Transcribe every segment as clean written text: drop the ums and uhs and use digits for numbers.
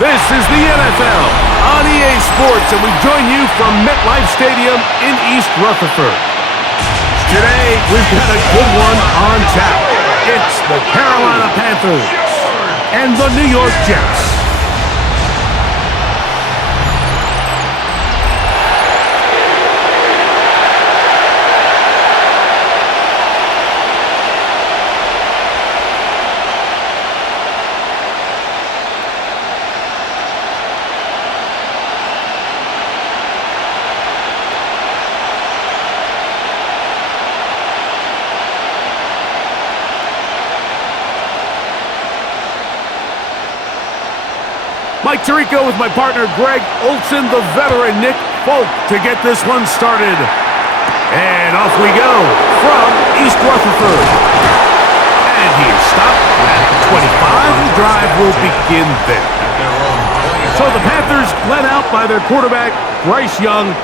This is the NFL on EA Sports, and we join you from MetLife Stadium in East Rutherford. Today, we've got a good one on tap. It's the Carolina Panthers and the New York Jets. Mike Tirico with my partner Greg Olson, the veteran Nick Folk to get this one started. And off we go from East Rutherford. And he is stopped at 25. The drive will begin there. So the Panthers led out by their quarterback, Bryce Young.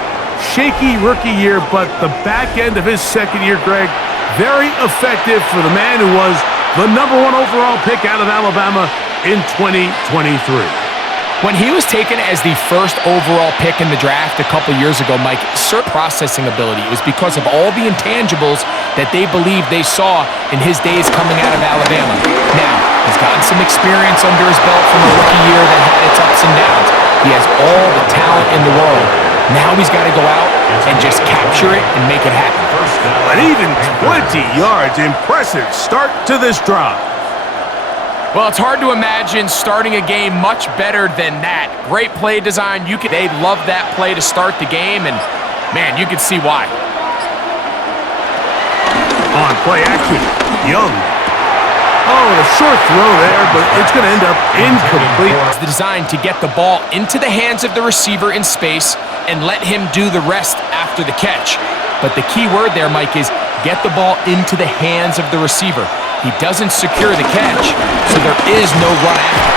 Shaky rookie year, but the back end of his second year, Greg, very effective for the man who was the #1 overall pick out of Alabama in 2023. When he was taken as the first overall pick in the draft a couple years ago, Mike, processing ability. It was because of all the intangibles that they believed they saw in his days coming out of Alabama. Now, he's gotten some experience under his belt from a rookie year that had its ups and downs. He has all the talent in the world. Now he's got to go out and just capture it and make it happen. But even 20 yards, impressive start to this drive. Well, it's hard to imagine starting a game much better than that. Great play design. They love that play to start the game, and, man, you can see why. On play action, Young. Oh, a short throw there, but it's going to end up incomplete. It's designed to get the ball into the hands of the receiver in space and let him do the rest after the catch. But the key word there, Mike, is get the ball into the hands of the receiver. He doesn't secure the catch, so there is no run after.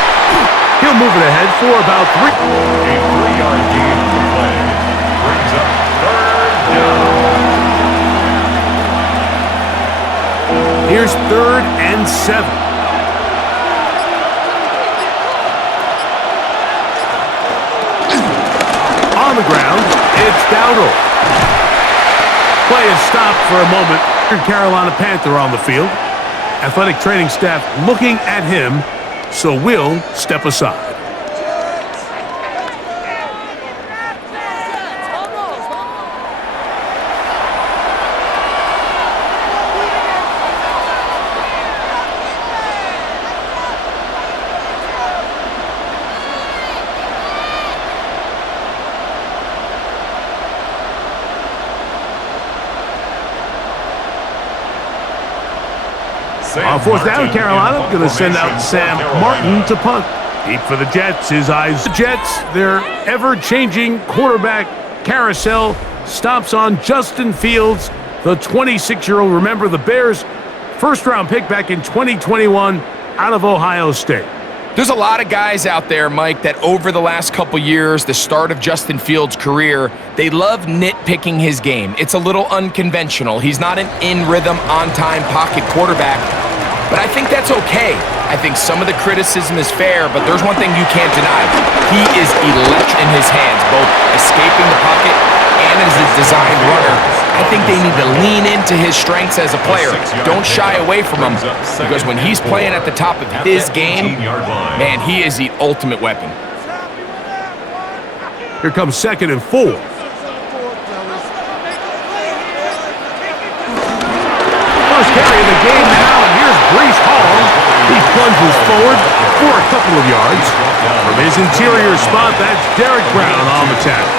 He'll move it ahead for about 3. A 3-yard gain on the play brings up 3rd down. Here's 3rd and 7. On the ground, it's Dowdle. Play is stopped for a moment. Carolina Panther on the field. Athletic training staff looking at him, so we'll step aside. On 4th down, Carolina going to send out Sam Martin to punt. Deep for the Jets, his eyes. The Jets, their ever-changing quarterback carousel stops on Justin Fields, the 26-year-old. Remember, the Bears' first-round pick back in 2021 out of Ohio State. There's a lot of guys out there, Mike, that over the last couple years, the start of Justin Fields' career, they love nitpicking his game. It's a little unconventional. He's not an in-rhythm, on-time pocket quarterback, but I think that's okay. I think some of the criticism is fair, but there's one thing you can't deny. He is electric in his hands, both escaping the pocket and as a designed runner. I think they need to lean into his strengths as a player. Don't shy away from him, because when he's playing at the top of his game, man, he is the ultimate weapon. Here comes 2nd and 4. First carry of the game now, and here's Breece Hall. He plunges forward for a couple of yards. From his interior spot, that's Derek Brown on the tackle.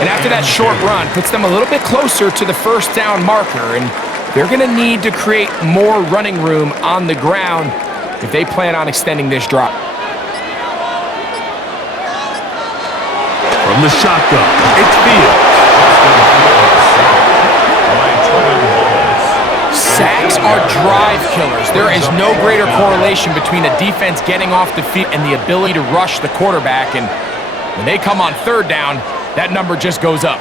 And after that short run, puts them a little bit closer to the first down marker, and they're going to need to create more running room on the ground if they plan on extending this drive. From the shotgun, it's Fields. Sacks are drive killers. There is no greater correlation between a defense getting off the field and the ability to rush the quarterback, and when they come on 3rd down, that number just goes up.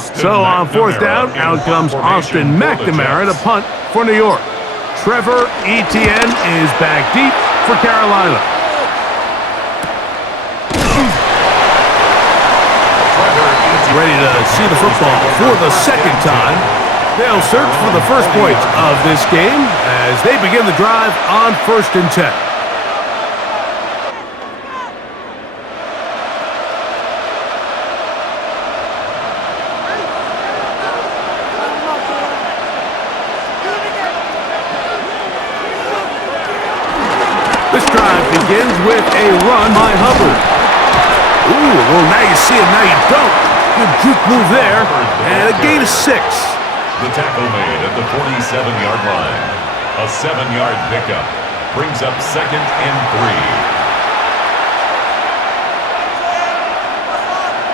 So on fourth down, out comes Austin McNamara to punt for New York. Trevor Etienne is back deep for Carolina. Ready to see the football for the second time. They'll search for the first points of this game as they begin the drive on 1st and 10. This drive begins with a run by Hubbard. Ooh, well, now you see it, now you don't. Good juke move there, and a gain of 6. The tackle made at the 47-yard line. A 7-yard pickup brings up 2nd and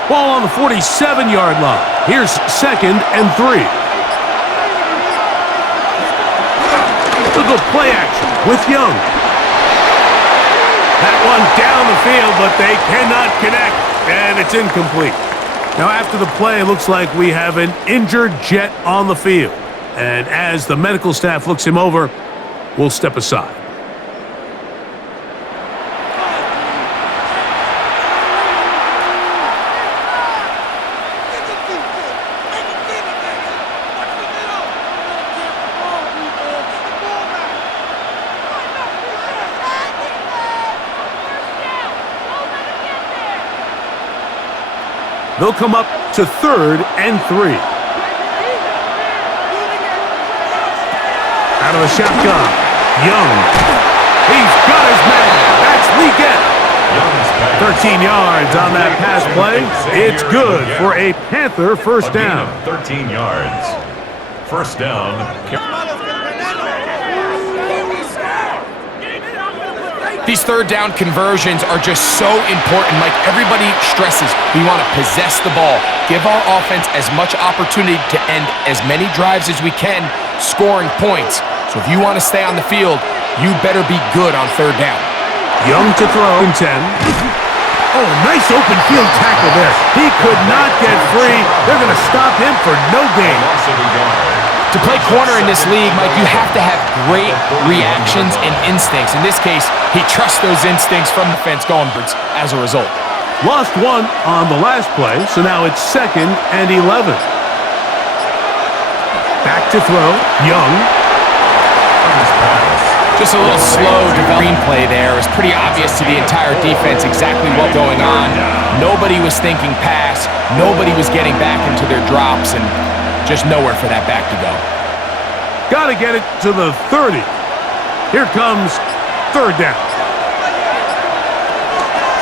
3. Ball on the 47-yard line. Here's 2nd and 3. Look at play action with Young. That one down the field, but they cannot connect, and it's incomplete. Now, after the play, it looks like we have an injured Jet on the field. And as the medical staff looks him over, we'll step aside. They'll come up to 3rd and 3. Out of the shotgun, Young. He's got his man. That's Leggett. 13 yards on that pass play. It's good for a Panther first down. 13 yards. First down. These third down conversions are just so important. Like everybody stresses, we want to possess the ball, give our offense as much opportunity to end as many drives as we can, scoring points. So if you want to stay on the field, you better be good on third down. Young to throw in 10. Oh, nice open field tackle there. He could not get free. They're going to stop him for no gain. To play corner in this league, Mike, you have to have great reactions and instincts. In this case, he trusts those instincts from the fence going as a result. Lost one on the last play, so now it's 2nd and 11. Back to throw, Young. Just a little slow developing play there. It was pretty obvious to the entire defense exactly what was going on. Nobody was thinking pass. Nobody was getting back into their drops, and just nowhere for that back to go. Got to get it to the 30. Here comes 3rd down.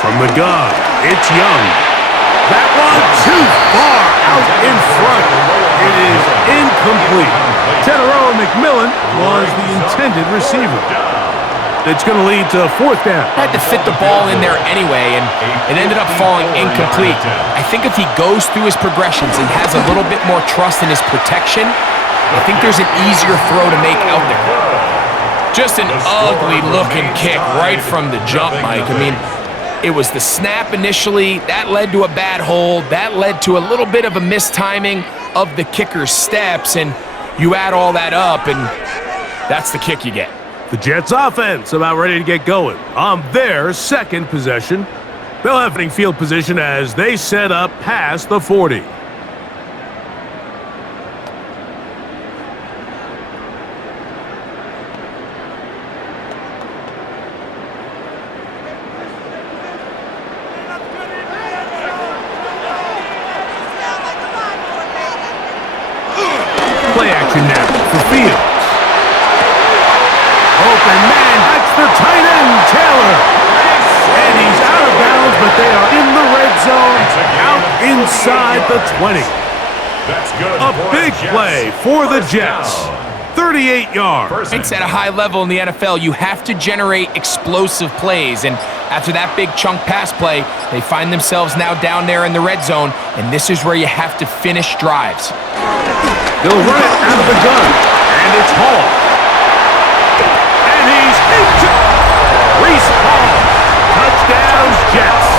From the gun, it's Young. That one too far out in front. It is incomplete. Teteroa McMillan was the intended receiver. It's going to lead to 4th down. Had to fit the ball in there anyway, and it ended up falling incomplete. I think if he goes through his progressions and has a little bit more trust in his protection, I think there's an easier throw to make out there. Just an ugly-looking kick right from the jump, Mike. I mean, it was the snap initially. That led to a bad hold. That led to a little bit of a mistiming of the kicker's steps, and you add all that up, and that's the kick you get. The Jets offense about ready to get going on their 2nd possession. They'll have field position as they set up past the 40. Play action now for Fields. Open man, that's the tight end, Taylor. And he's out of bounds, but they are in the red zone, out inside the 20. That's good. A big play for the Jets. 38 yards. It's at a high level in the NFL. You have to generate explosive plays, and after that big chunk pass play, they find themselves now down there in the red zone, and this is where you have to finish drives. They'll run it out of the gun, and it's Hall. And he's into Reese Hall. Touchdowns, Jets.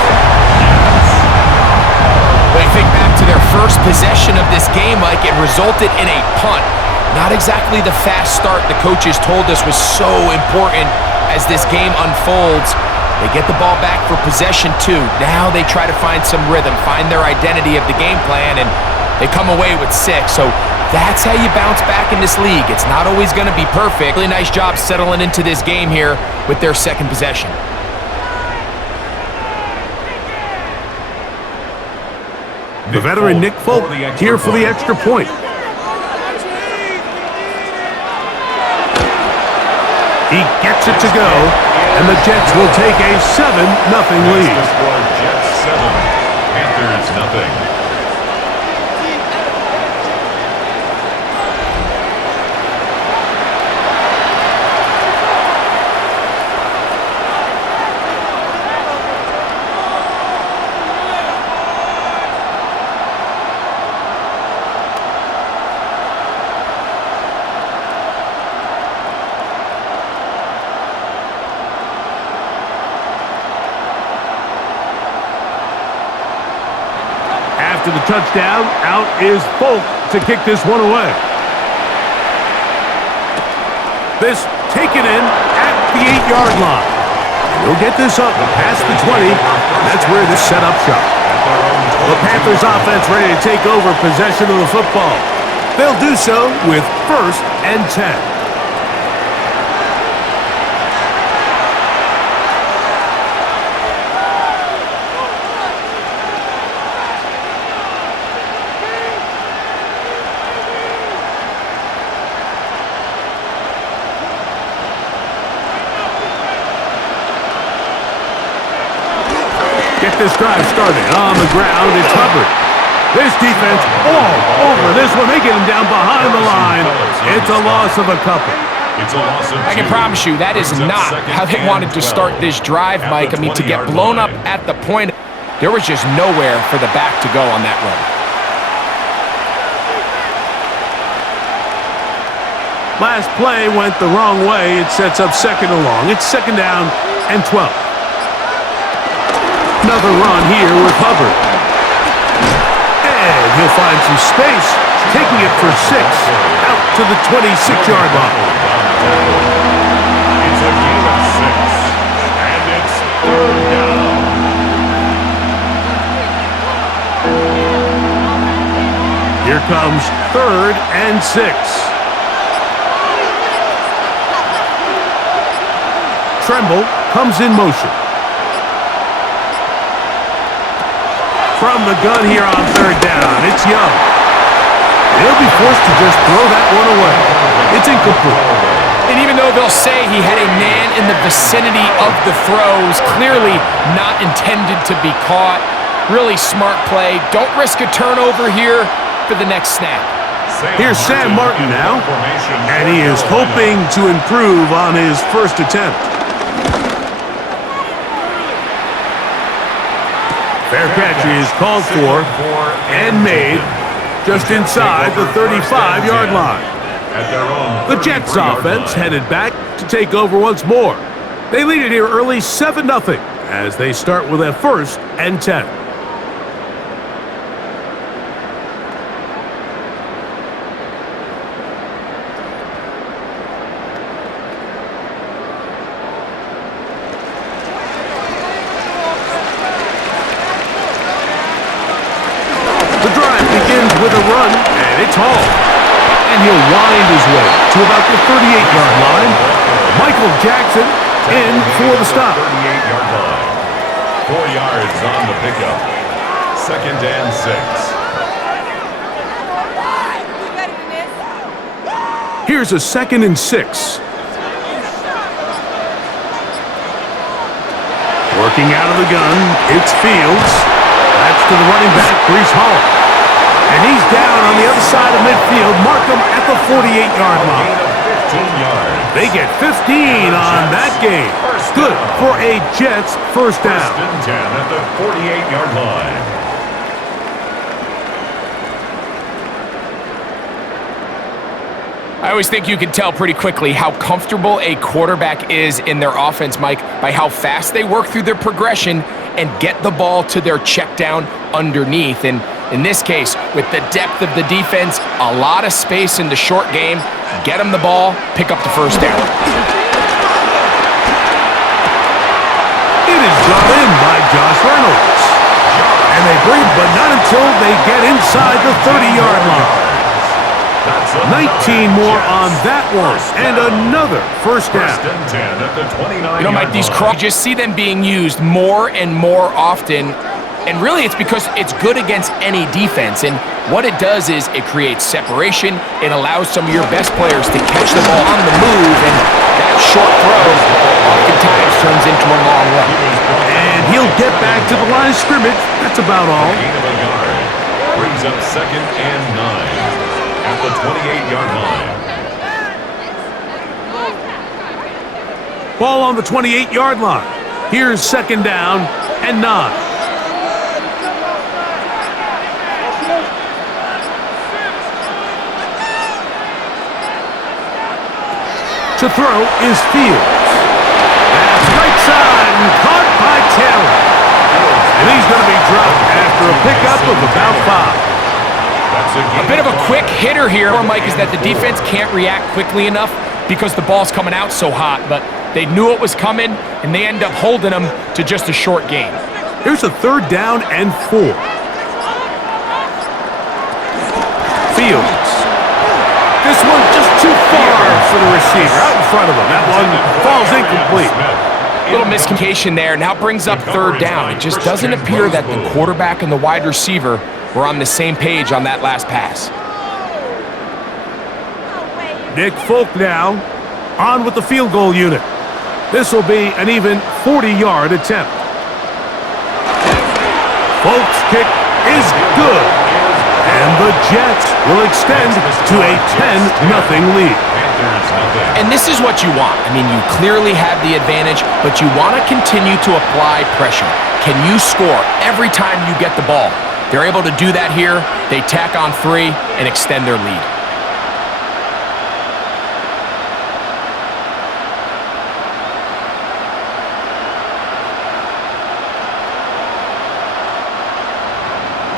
But I think back to their first possession of this game, Mike. It resulted in a punt. Not exactly the fast start the coaches told us was so important as this game unfolds. They get the ball back for possession 2. Now they try to find some rhythm, find their identity of the game plan, and they come away with 6. So that's how you bounce back in this league. It's not always going to be perfect. Really nice job settling into this game here with their second possession. The veteran Nick Folk here for the extra point. He gets it to go, and the Jets will take a 7-0 lead. Jets 7, Panthers nothing. To the touchdown, out is Folk to kick this one away. This taken in at the 8-yard line. And he'll get this up past the 20. That's where this set up shop. The Panthers offense ready to take over possession of the football. They'll do so with 1st and 10. This drive started on the ground. It's Hubbard. This defense all over this one. They get him down behind the line. It's a loss of a couple. It's a loss of 2. I can promise you that is not how they wanted to start this drive, Mike. I mean, to get blown up at the point, there was just nowhere for the back to go on that run. Last play went the wrong way. It sets up 2nd and long. It's 2nd down and 12. Another run here with Hubbard. And he'll find some space, taking it for 6, out to the 26-yard line. It's a gain of 6, and it's 3rd down. Here comes 3rd and 6. Tremble comes in motion. From the gun here on 3rd down, it's Young. He'll be forced to just throw that one away. It's incomplete. And even though they'll say he had a man in the vicinity of the throws, clearly not intended to be caught. Really smart play. Don't risk a turnover here for the next snap. Here's Sam Martin now, and he is hoping to improve on his first attempt. Fair catch is called for and made just inside the 35-yard line. The Jets offense headed back to take over once more. They lead it here early 7-0 as they start with a 1st and 10. With a run, and it's Hall. And he'll wind his way to about the 38-yard line. Michael Jackson in for the stop. 38-yard line. 4 yards on the pickup. 2nd and 6. Here's a 2nd and 6. Working out of the gun, it's Fields. That's to the running back, Breece Hall. And he's down on the other side of midfield. Mark him at the 48-yard line. 15 yards. They get 15 on that game. Good for a Jets 1st down. 1st and 10 at the 48-yard line. I always think you can tell pretty quickly how comfortable a quarterback is in their offense, Mike, by how fast they work through their progression and get the ball to their check down underneath. And In this case, with the depth of the defense, a lot of space in the short game, get them the ball, pick up the first down. It is brought in by Josh Reynolds. And they bring, but not until they get inside the 30-yard line. 19 more on that one, and another first down. You know, Mike, these you just see them being used more and more often, and really it's because it's good against any defense, and what it does is it creates separation. It allows some of your best players to catch the ball on the move, and that short throw oftentimes turns into a long run. And he'll get back to the line of scrimmage. That's about all. Brings up 2nd and 9. At the 28-yard line. Ball on the 28-yard line. Here's 2nd down and 9. To throw is Fields. That's right side and caught by Taylor. And he's going to be dropped after a pickup of about 5. A bit of a quick hitter here, Mike, is that the defense can't react quickly enough because the ball's coming out so hot, but they knew it was coming, and they end up holding them to just a short gain. Here's a 3rd down and 4. Fields. This one just too far for the receiver, out in front of him. That one falls incomplete. Little miscommunication there. Now brings up 3rd down. It just doesn't appear that the quarterback and the wide receiver were on the same page on that last pass. Nick Folk now on with the field goal unit. This will be an even 40-yard attempt. Folk's kick is good. And the Jets will extend to a 10-0 lead. And this is what you want. I mean, you clearly have the advantage, but you want to continue to apply pressure. Can you score every time you get the ball? They're able to do that here. They tack on 3 and extend their lead.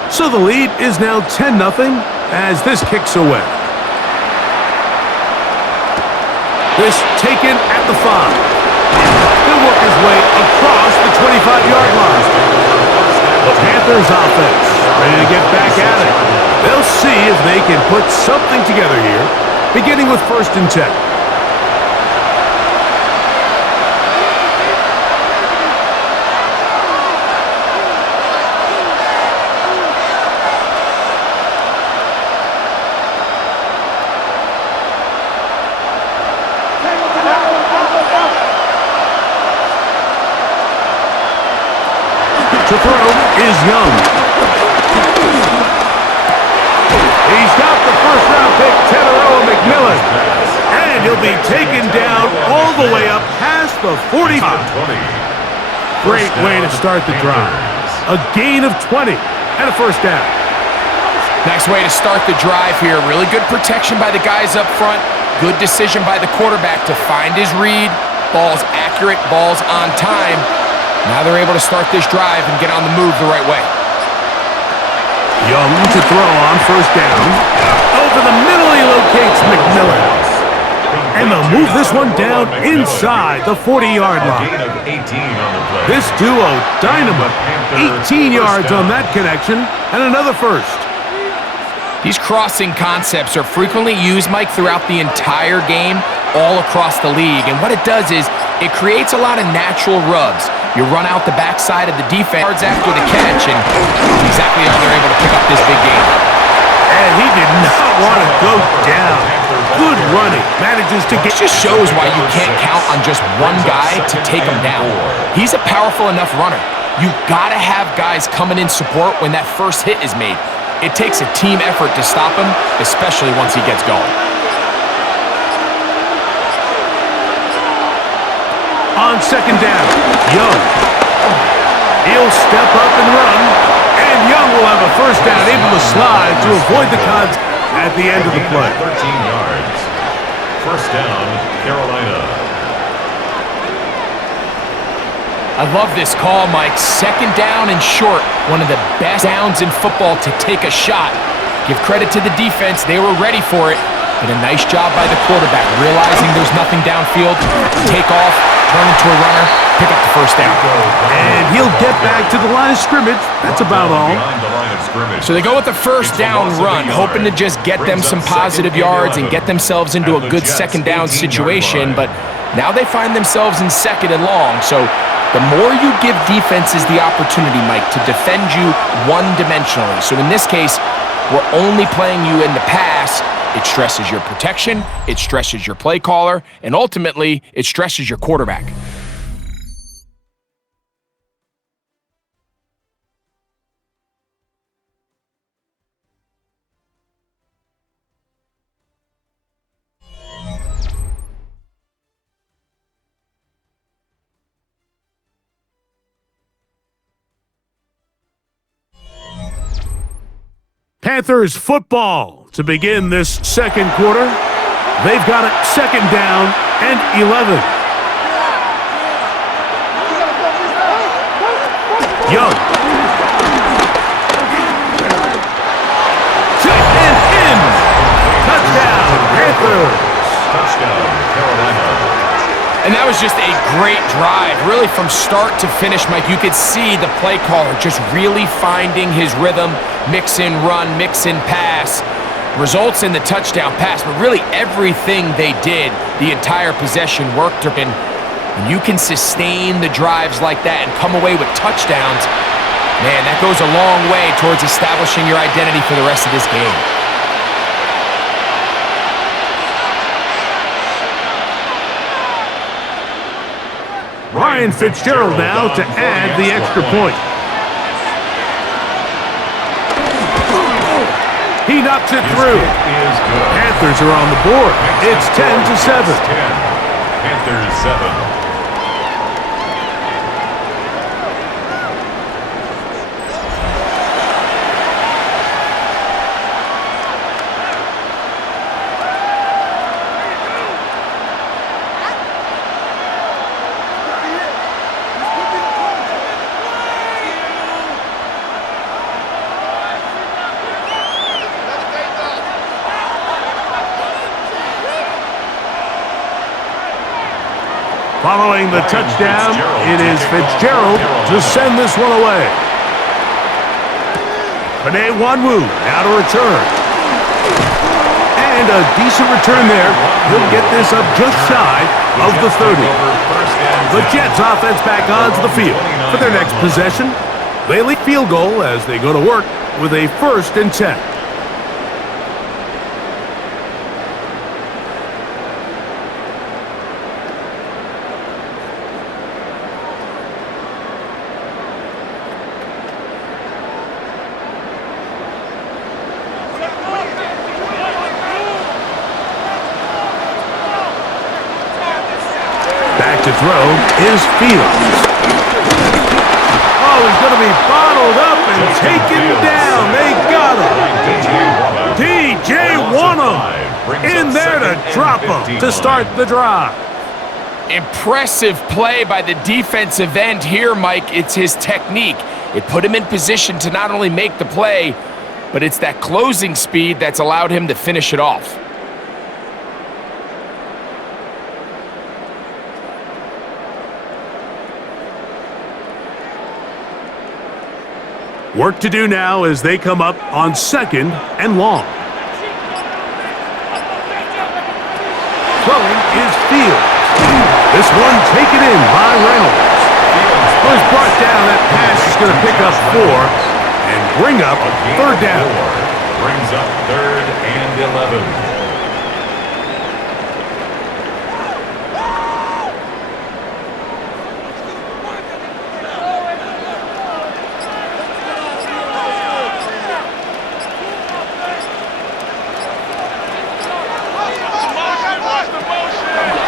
So the lead is now 10-0 as this kicks away. This taken at the 5. He'll work his way across the 25-yard line. The Panthers offense ready to get back at it. They'll see if they can put something together here, beginning with 1st and 10. To throw is Young. He's got the first-round pick, Teteroa McMillan. And he'll be taken down all the way up past the 45. Great way to start the drive. A gain of 20 and a first down. Nice way to start the drive here. Really good protection by the guys up front. Good decision by the quarterback to find his read. Ball's accurate, ball's on time. Now they're able to start this drive and get on the move the right way. Young to throw on 1st down. Over the middle he locates McMillan. And they'll move this one down inside the 40-yard line. This duo dynamite. 18 yards on that connection and another first. These crossing concepts are frequently used, Mike, throughout the entire game, all across the league. And what it does is it creates a lot of natural rubs. You run out the backside of the defense yards after the catch, and that's exactly how they're able to pick up this big game. And he did not want to go down. Good running. Manages to get... It just shows why you can't count on just one guy to take him down. He's a powerful enough runner. You've got to have guys coming in support when that first hit is made. It takes a team effort to stop him, especially once he gets going. On 2nd down, Young. He'll step up and run, and Young will have a first down, able to slide to avoid the contact at the end of the play. 13 yards. First down, Carolina. I love this call, Mike. Second down and short. One of the best downs in football to take a shot. Give credit to the defense. They were ready for it. But a nice job by the quarterback, realizing there's nothing downfield. Take off, turn into a runner, pick up the first down. And he'll get back to the line of scrimmage. That's about all. So they go with the first down run, hoping to just get them some positive yards and get themselves into a good second down situation. But now they find themselves in second and long. So the more you give defenses the opportunity, Mike, to defend you one-dimensionally. So in this case, we're only playing you in the pass. It stresses your protection, it stresses your play caller, and ultimately, it stresses your quarterback. Panthers football to begin this second quarter. They've got it second down and 11. Young. Check and in. Touchdown, Panthers. Touchdown, Carolina. And that was just a great drive, really from start to finish, Mike. You could see the play caller just really finding his rhythm, mix in run, mix in pass, results in the touchdown pass. But really everything they did, the entire possession worked. And when you can sustain the drives like that and come away with touchdowns, man, that goes a long way towards establishing your identity for the rest of this game. Ryan Fitzgerald now to add the extra point. He knocks it through. Panthers are on the board. It's 10-7. Panthers 7. Following the touchdown, it is Fitzgerald to send this one away. Panay Wanwu now to return. And a decent return there. He'll get this up just shy of the 30. The Jets offense back onto the field for their next possession. They lead field goal as they go to work with a 1st and 10. To throw is Fields. Oh, he's going to be bottled up and taken down. They got him. DJ Wanham in there to drop him to start the drive. Impressive play by the defensive end here, Mike. It's his technique. It put him in position to not only make the play, but it's that closing speed that's allowed him to finish it off. Work to do now as they come up on 2nd and long. Throwing is Fields. This one taken in by Reynolds. Was brought down. That pass is going to pick up 4 and bring up 3rd down. Brings up 3rd and 11.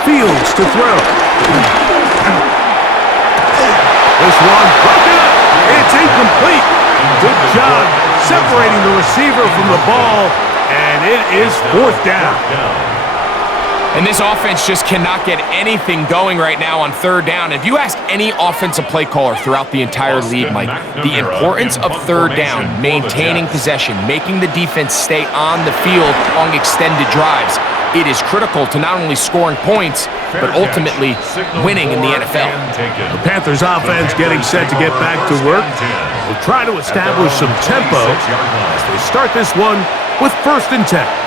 Fields to throw. This one broken up. It's incomplete. Good job separating the receiver from the ball, and it is 4th down. And this offense just cannot get anything going right now on third down. If you ask any offensive play caller throughout the entire league, Mike, the importance of third down, maintaining possession, making the defense stay on the field on extended drives, it is critical to not only scoring points, but ultimately winning in the NFL. The Panthers offense getting set to get back to work. Will try to establish some tempo as they start this one with 1st and 10.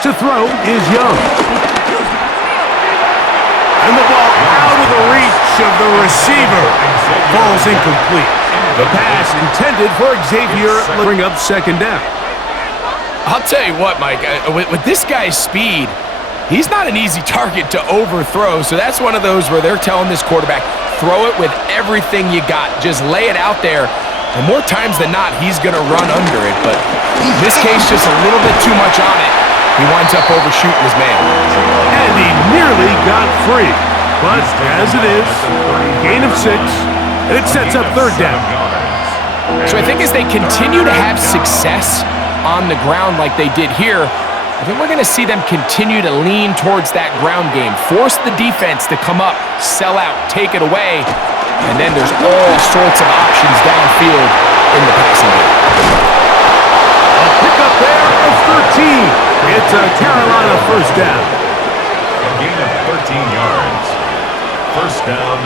To throw is Young. And the ball out of the reach of the receiver. Falls incomplete. The pass intended for Xavier, bring up 2nd down. I'll tell you what, Mike, with this guy's speed, he's not an easy target to overthrow, so that's one of those where they're telling this quarterback, throw it with everything you got. Just lay it out there. And more times than not, he's going to run under it, but in this case, just a little bit too much on it. He winds up overshooting his man. And he nearly got free. But as it is, gain of 6, and it sets up 3rd down. So I think as they continue to have success on the ground like they did here, I think we're going to see them continue to lean towards that ground game, force the defense to come up, sell out, take it away, and then there's all sorts of options downfield in the passing game. A pickup there of 13. It's a Carolina 1st down. A gain of 13 yards. 1st down.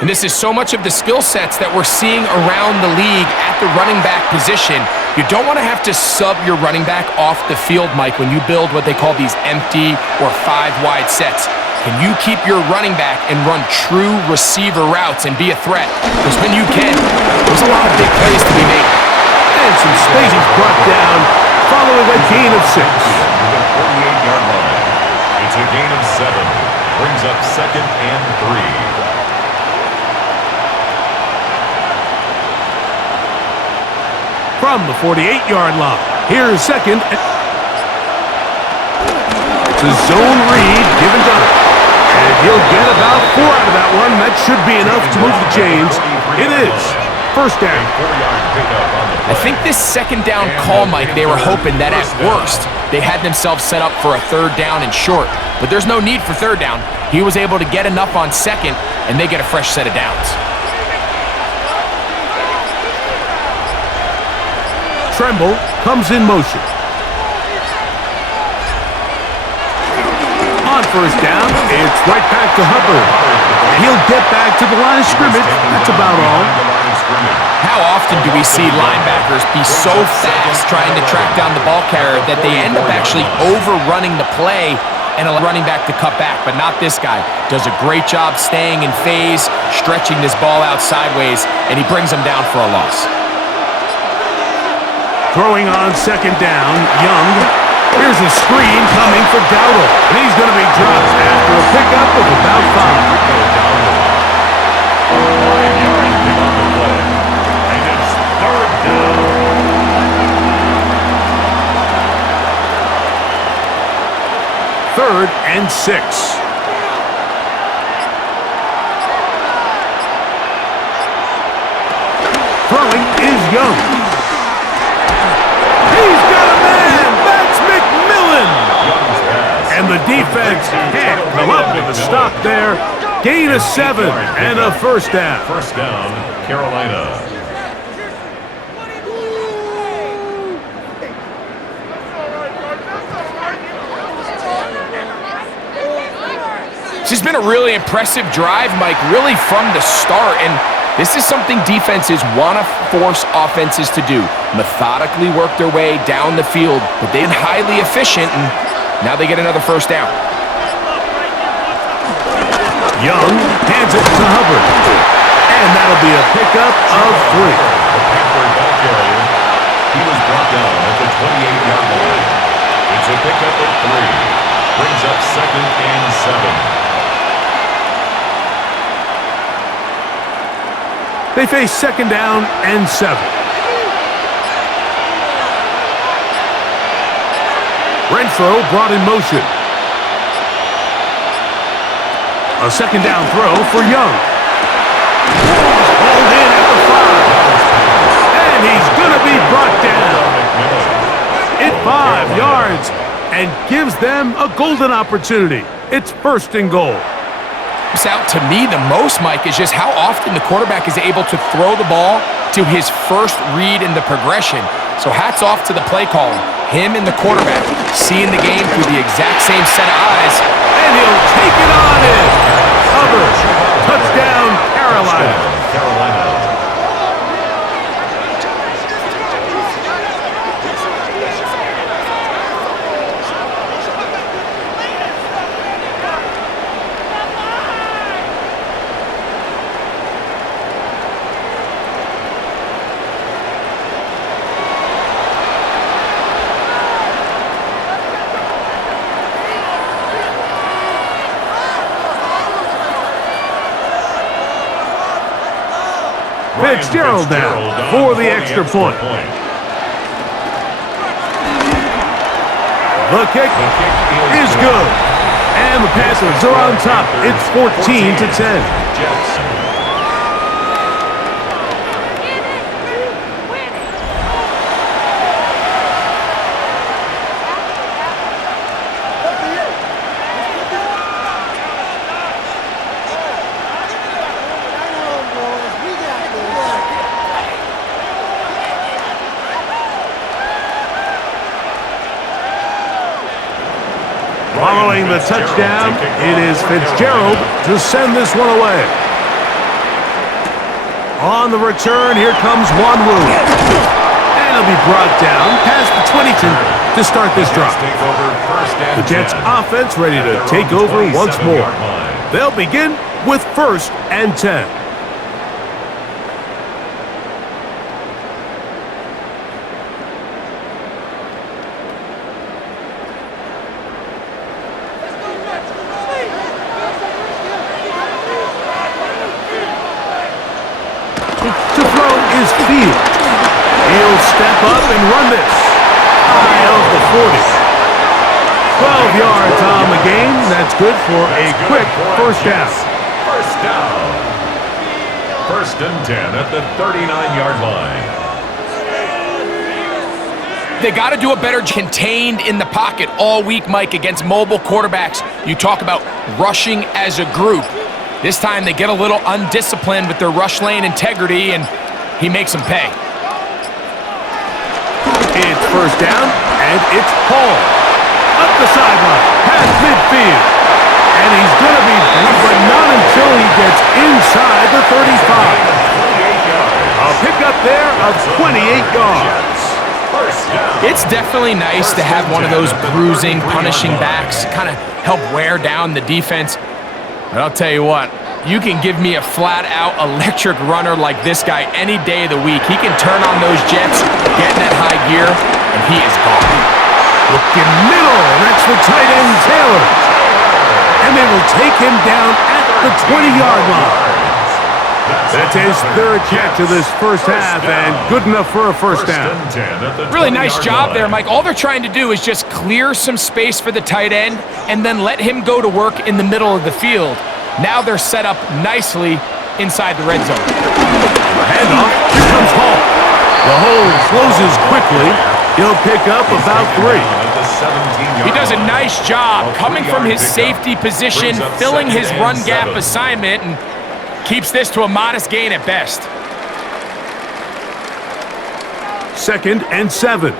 And this is so much of the skill sets that we're seeing around the league at the running back position. You don't want to have to sub your running back off the field, Mike, when you build what they call these empty or 5-wide sets. Can you keep your running back and run true receiver routes and be a threat? Because when you can, there's a lot of big plays to be made. And some space is brought down following a gain of 6. 48-yard line. It's a gain of 7. Brings up 2nd and 3. From the 48-yard line, here's 2nd. It's a zone read given to him. And he'll get about 4 out of that one. That should be enough to move the chains. It is 1st down. I think this 2nd down call, Mike, they were hoping that at worst, they had themselves set up for a 3rd down and short. But there's no need for 3rd down. He was able to get enough on 2nd, and they get a fresh set of downs. Tremble comes in motion. On 1st down, it's right back to Hubbard. He'll get back to the line of scrimmage. That's about all. How often do we see linebackers be so fast trying to track down the ball carrier that they end up actually overrunning the play and a running back to cut back? But not this guy. Does a great job staying in phase, stretching this ball out sideways, and he brings him down for a loss. Throwing on 2nd down, Young. Here's a screen coming for Dowdle. And he's going to be dropped after a pickup of about 5. 5-yard pick on the play. And it's 3rd down. Third and 6. Throwing is Young. He's got a man! That's McMillan! And the defense can't come up with a stop there. Gain of 7 and a 1st down. 1st down, Carolina. This has been a really impressive drive, Mike, really from the start. And this is something defenses want to force offenses to do. Methodically work their way down the field, but they've been highly efficient, and now they get another 1st down. Young hands it to Hubbard. And that'll be a pickup of 3. The Panther ball carrier, he was brought down at the 28-yard line. It's a pickup of 3. Brings up 2nd and 7. They face second down and 7. Renfro brought in motion. A second down throw for Young. Hauled in at the 5. And he's going to be brought down. At 5 yards and gives them a golden opportunity. It's first and goal. Out to me the most, Mike, is just how often the quarterback is able to throw the ball to his first read in the progression. So hats off to the play caller. Him and the quarterback seeing the game through the exact same set of eyes. And he'll take it on in. Hubbard, touchdown, Carolina. Fitzgerald down for the extra point. The kick is good. And the Panthers are on top. It's 14-10. Following the touchdown, it is Fitzgerald to send this one away. On the return, here comes Wanwu. And he'll be brought down past the 22 to start this drive. The Jets offense ready to take over once more. They'll begin with first and 10. He'll step up and run this. High of the 40. 12 yards on the game. That's good for a quick first down. First down. First and 10 at the 39-yard line. They got to do a better contained in the pocket all week, Mike, against mobile quarterbacks. You talk about rushing as a group. This time they get a little undisciplined with their rush lane integrity, and he makes them pay. It's first down, and it's Paul. Up the sideline, past midfield. And he's going to be beat, but not until he gets inside the 35. A pickup there of 28 yards. It's definitely nice to have one of those bruising, punishing backs, kind of help wear down the defense. But I'll tell you what, you can give me a flat-out electric runner like this guy any day of the week. He can turn on those jets, get in that high gear, and he is gone. Looking middle, that's the tight end, Taylor. And they will take him down at the 20-yard line. That's his third catch of this first half, and good enough for a first down. Really nice job there, Mike. All they're trying to do is just clear some space for the tight end and then let him go to work in the middle of the field. Now they're set up nicely inside the red zone. Handoff, here comes Hall. The hole closes quickly. He'll pick up about 3. He does a nice job coming from his safety position, filling his run gap assignment, and keeps this to a modest gain at best. Second and 7.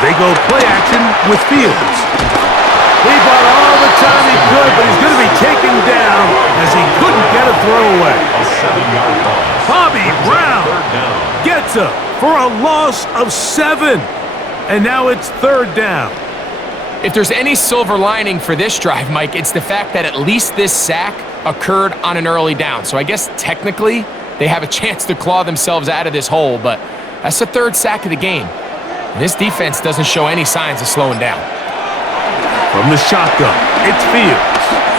They go play action with Fields. He bought all the time he could, but he's going to be taken down as he couldn't get a throwaway. Bobby Brown gets up for a loss of 7. And now it's third down. If there's any silver lining for this drive, Mike, it's the fact that at least this sack occurred on an early down. So I guess technically they have a chance to claw themselves out of this hole, but that's the third sack of the game. This defense doesn't show any signs of slowing down. From the shotgun, it's Fields.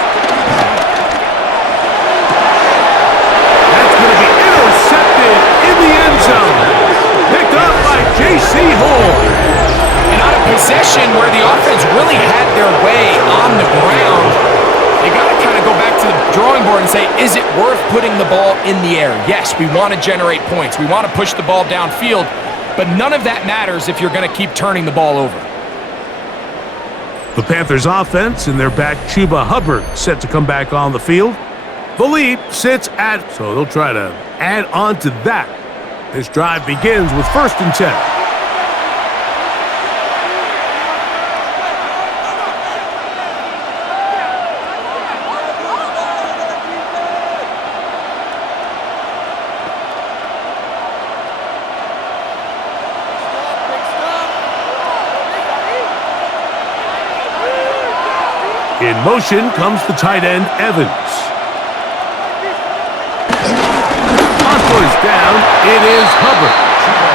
situation where the offense really had their way on the ground. They got to kind of go back to the drawing board and say, is it worth putting the ball in the air? Yes, we want to generate points. We want to push the ball downfield, but none of that matters if you're going to keep turning the ball over. The Panthers offense in their back, Chuba Hubbard, set to come back on the field. The lead sits at, so they'll try to add on to that. This drive begins with 1st and 10. In motion comes the tight end, Evans. On first down, it is Hubbard.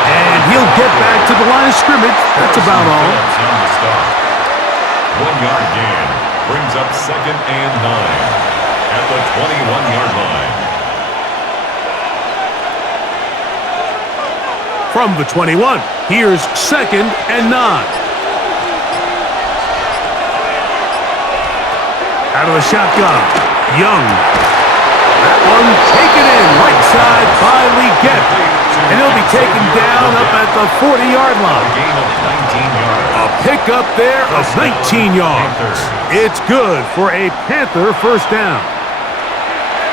And he'll get back to the line of scrimmage. That's about all. 1 yard gain brings up 2nd and 9 at the 21-yard line. From the 21, here's 2nd and 9. Out of the shotgun, Young. That one taken in, right side by Leggett. And he'll be taken down up at the 40-yard line. A gain of 19 yards. A pickup there of 19 yards. It's good for a Panther first down.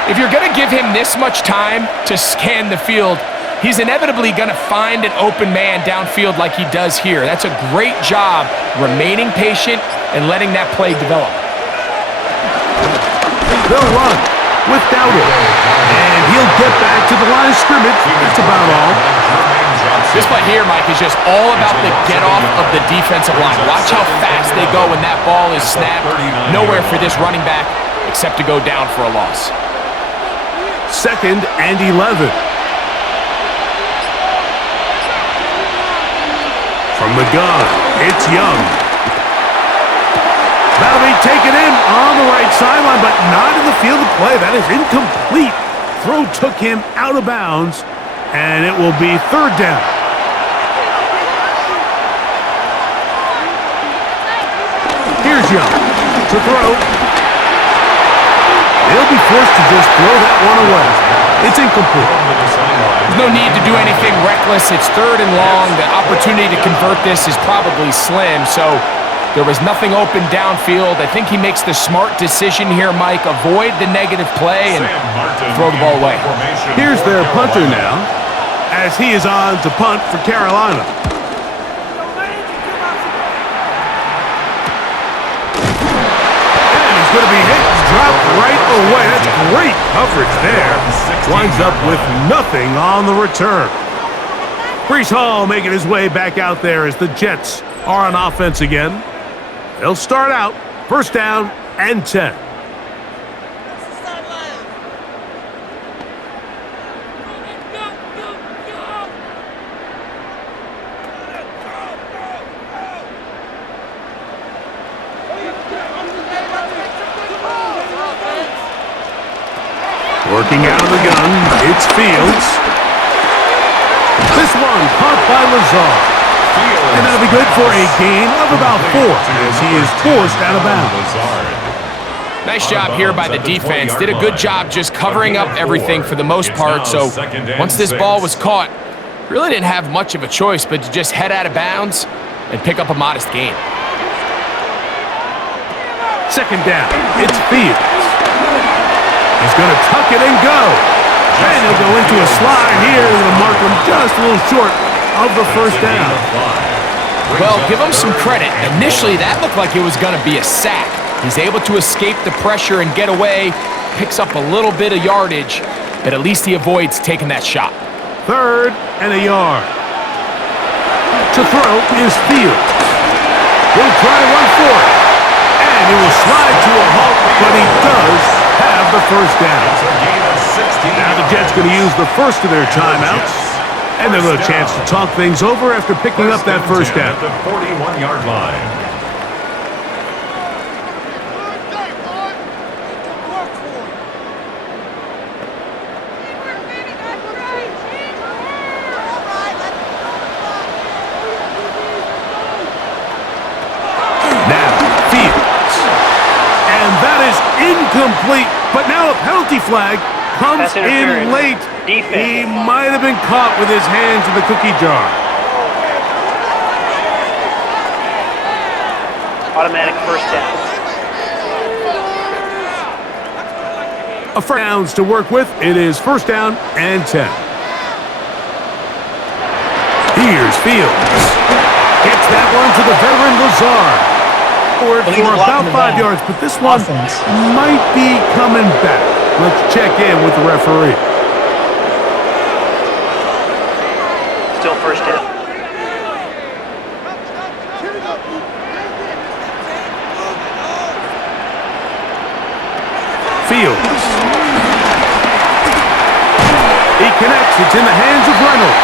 If you're going to give him this much time to scan the field, he's inevitably going to find an open man downfield like he does here. That's a great job remaining patient and letting that play develop. They'll run without it. And he'll get back to the line of scrimmage. That's about all. This play here, Mike, is just all about the get-off of the defensive line. Watch how fast they go when that ball is snapped. Nowhere for this running back except to go down for a loss. 2nd and 11. From the gun, it's Young. That'll be taken in on the right sideline, but not in the field of play. That is incomplete. Throw took him out of bounds, and it will be 3rd down. Here's Young to throw. He'll be forced to just throw that one away. It's incomplete. There's no need to do anything reckless. It's 3rd and long. The opportunity to convert this is probably slim, so there was nothing open downfield. I think he makes the smart decision here, Mike. Avoid the negative play and throw the ball away. Here's their punter now, as he is on to punt for Carolina. And he's going to be hit and dropped right away. That's great coverage there. Winds up with nothing on the return. Breece Hall making his way back out there as the Jets are on offense again. They'll start out 1st down and 10. Working out of the gun, it's Fields. This one caught by Lazard. And that'll be good for a gain of about 4 as he is forced out of bounds. Nice job here by the defense. Did a good job just covering up everything for the most part. So once this ball was caught, really didn't have much of a choice but to just head out of bounds and pick up a modest gain. 2nd down, it's Fields. He's going to tuck it and go. And he'll go into a slide here. It'll mark him just a little short of the 1st down. Well, give him some credit. Initially, that looked like it was going to be a sack. He's able to escape the pressure and get away, picks up a little bit of yardage, but at least he avoids taking that shot. 3rd and a yard. To throw is Fields. He'll try to run for it. And he will slide to a halt, but he does have the 1st down. Now the Jets going to use the first of their timeouts. And they'll have a chance to talk things over after picking up that 1st down. At the 41-yard line. incomplete, but now a penalty flag comes in late. Defense. He might have been caught with his hands in the cookie jar. Automatic first down. A first downs to work with. It is first down and 10. Here's Fields. Gets that one to the veteran Lazard. For about 5 yards, but this one might be coming back. Let's check in with the referee. Still first down. Fields. He connects. It's in the hands of Reynolds.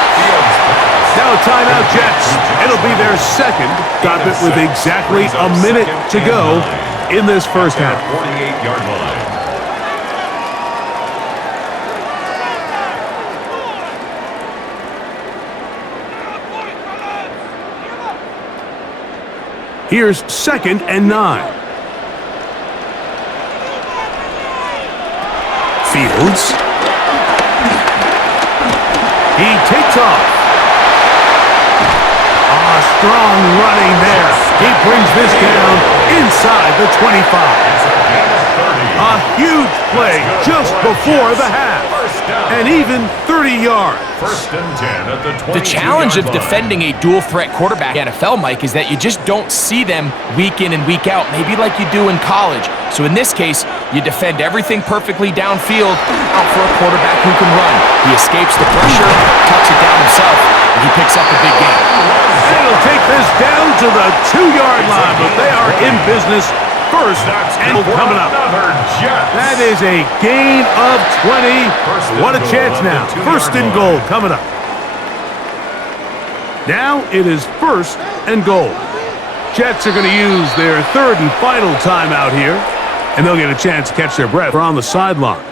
Now a timeout, Jets. It'll be their second. Got it with exactly a minute to go in this first half. 48-yard line. Here's second and 9. Fields. He takes off. Strong running there. He brings this down inside the 25. A huge play just before the half. And even 30 yards. First and 10 at the 22-yard line. The challenge of defending a dual-threat quarterback in NFL, Mike, is that you just don't see them week in and week out, maybe like you do in college. So in this case, you defend everything perfectly downfield out for a quarterback who can run. He escapes the pressure, tucks it down himself, and he picks up a big gain. They'll take this down to the 2-yard line, but they are in business. First and coming up. That is a gain of 20. What a chance now. First and goal coming up. Now it is first and goal. Jets are going to use their third and final timeout here, and they'll get a chance to catch their breath. They're on the sideline.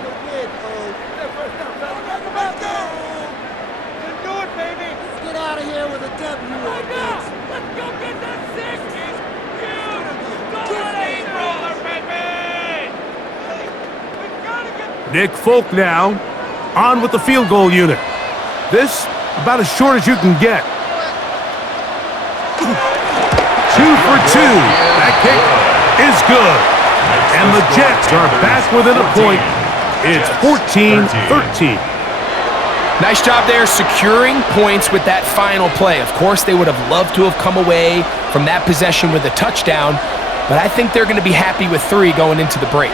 Nick Folk now on with the field goal unit. This about as short as you can get. 2 for 2. That kick is good. And the Jets are back within a point. It's 14-13. Nice job there securing points with that final play. Of course, they would have loved to have come away from that possession with a touchdown, but I think they're going to be happy with 3 going into the break.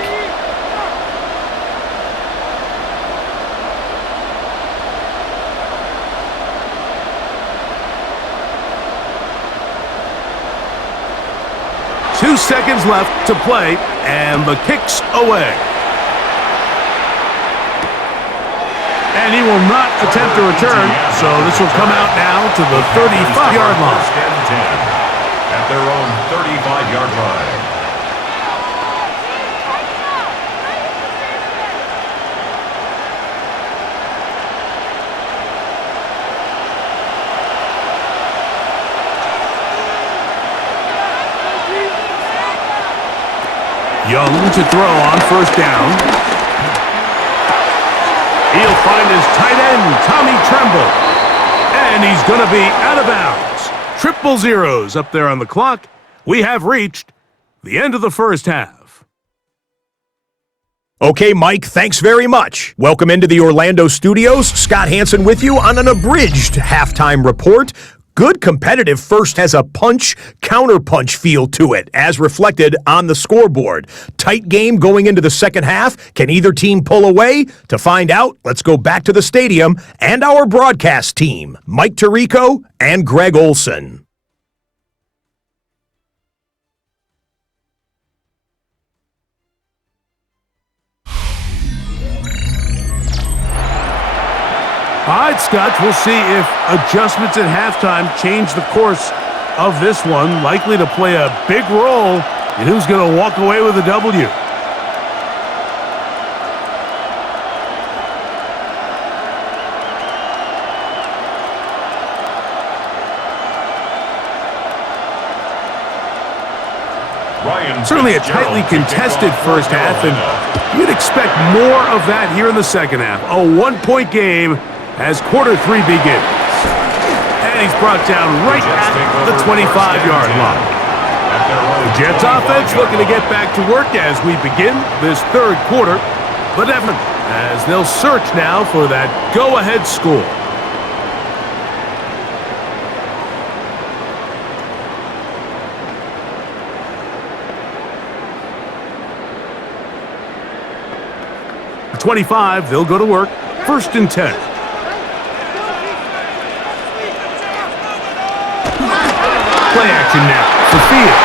Two seconds left to play, and the kick's away. And he will not attempt to return, so this will come out now to the 35-yard line. First and 10 at their own 35-yard line. Young to throw on first down. He'll find his tight end, Tommy Tremble. And he's going to be out of bounds. Triple zeros up there on the clock. We have reached the end of the first half. Okay, Mike, thanks very much. Welcome into the Orlando studios. Scott Hansen with you on an abridged halftime report. Good competitive first has a punch-counterpunch feel to it, as reflected on the scoreboard. Tight game going into the second half. Can either team pull away? To find out, let's go back to the stadium and our broadcast team, Mike Tirico and Greg Olson. All right, Scott, we'll see if adjustments at halftime change the course of this one. Likely to play a big role in who's going to walk away with a W. Certainly a tightly contested first half, and you'd expect more of that here in the second half. A one-point game as quarter 3 begins. And he's brought down right at the 25-yard line. The Jets offense looking to get back to work as we begin this third quarter, but Evan, as they'll search now for that go-ahead score. The 25, they'll go to work. 1st and 10. Play action now for Fields.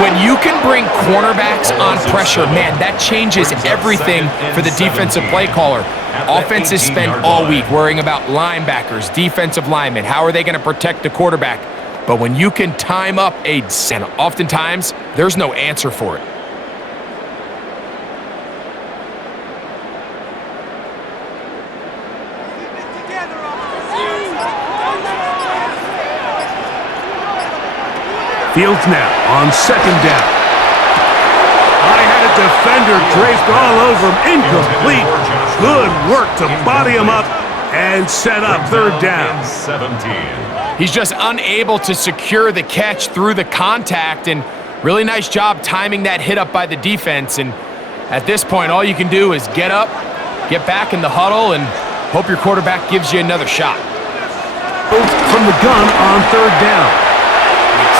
When you can bring cornerbacks on pressure, man, that changes everything for the defensive play caller. Offenses spend all week worrying about linebackers, defensive linemen. How are they going to protect the quarterback? But when you can time up and oftentimes, there's no answer for it. Fields now on 2nd down. I had a defender draped all over him. Incomplete. Good work to body him up and set up 3rd down. 17. He's just unable to secure the catch through the contact, and really nice job timing that hit up by the defense. And at this point, all you can do is get up, get back in the huddle, and hope your quarterback gives you another shot. From the gun on 3rd down.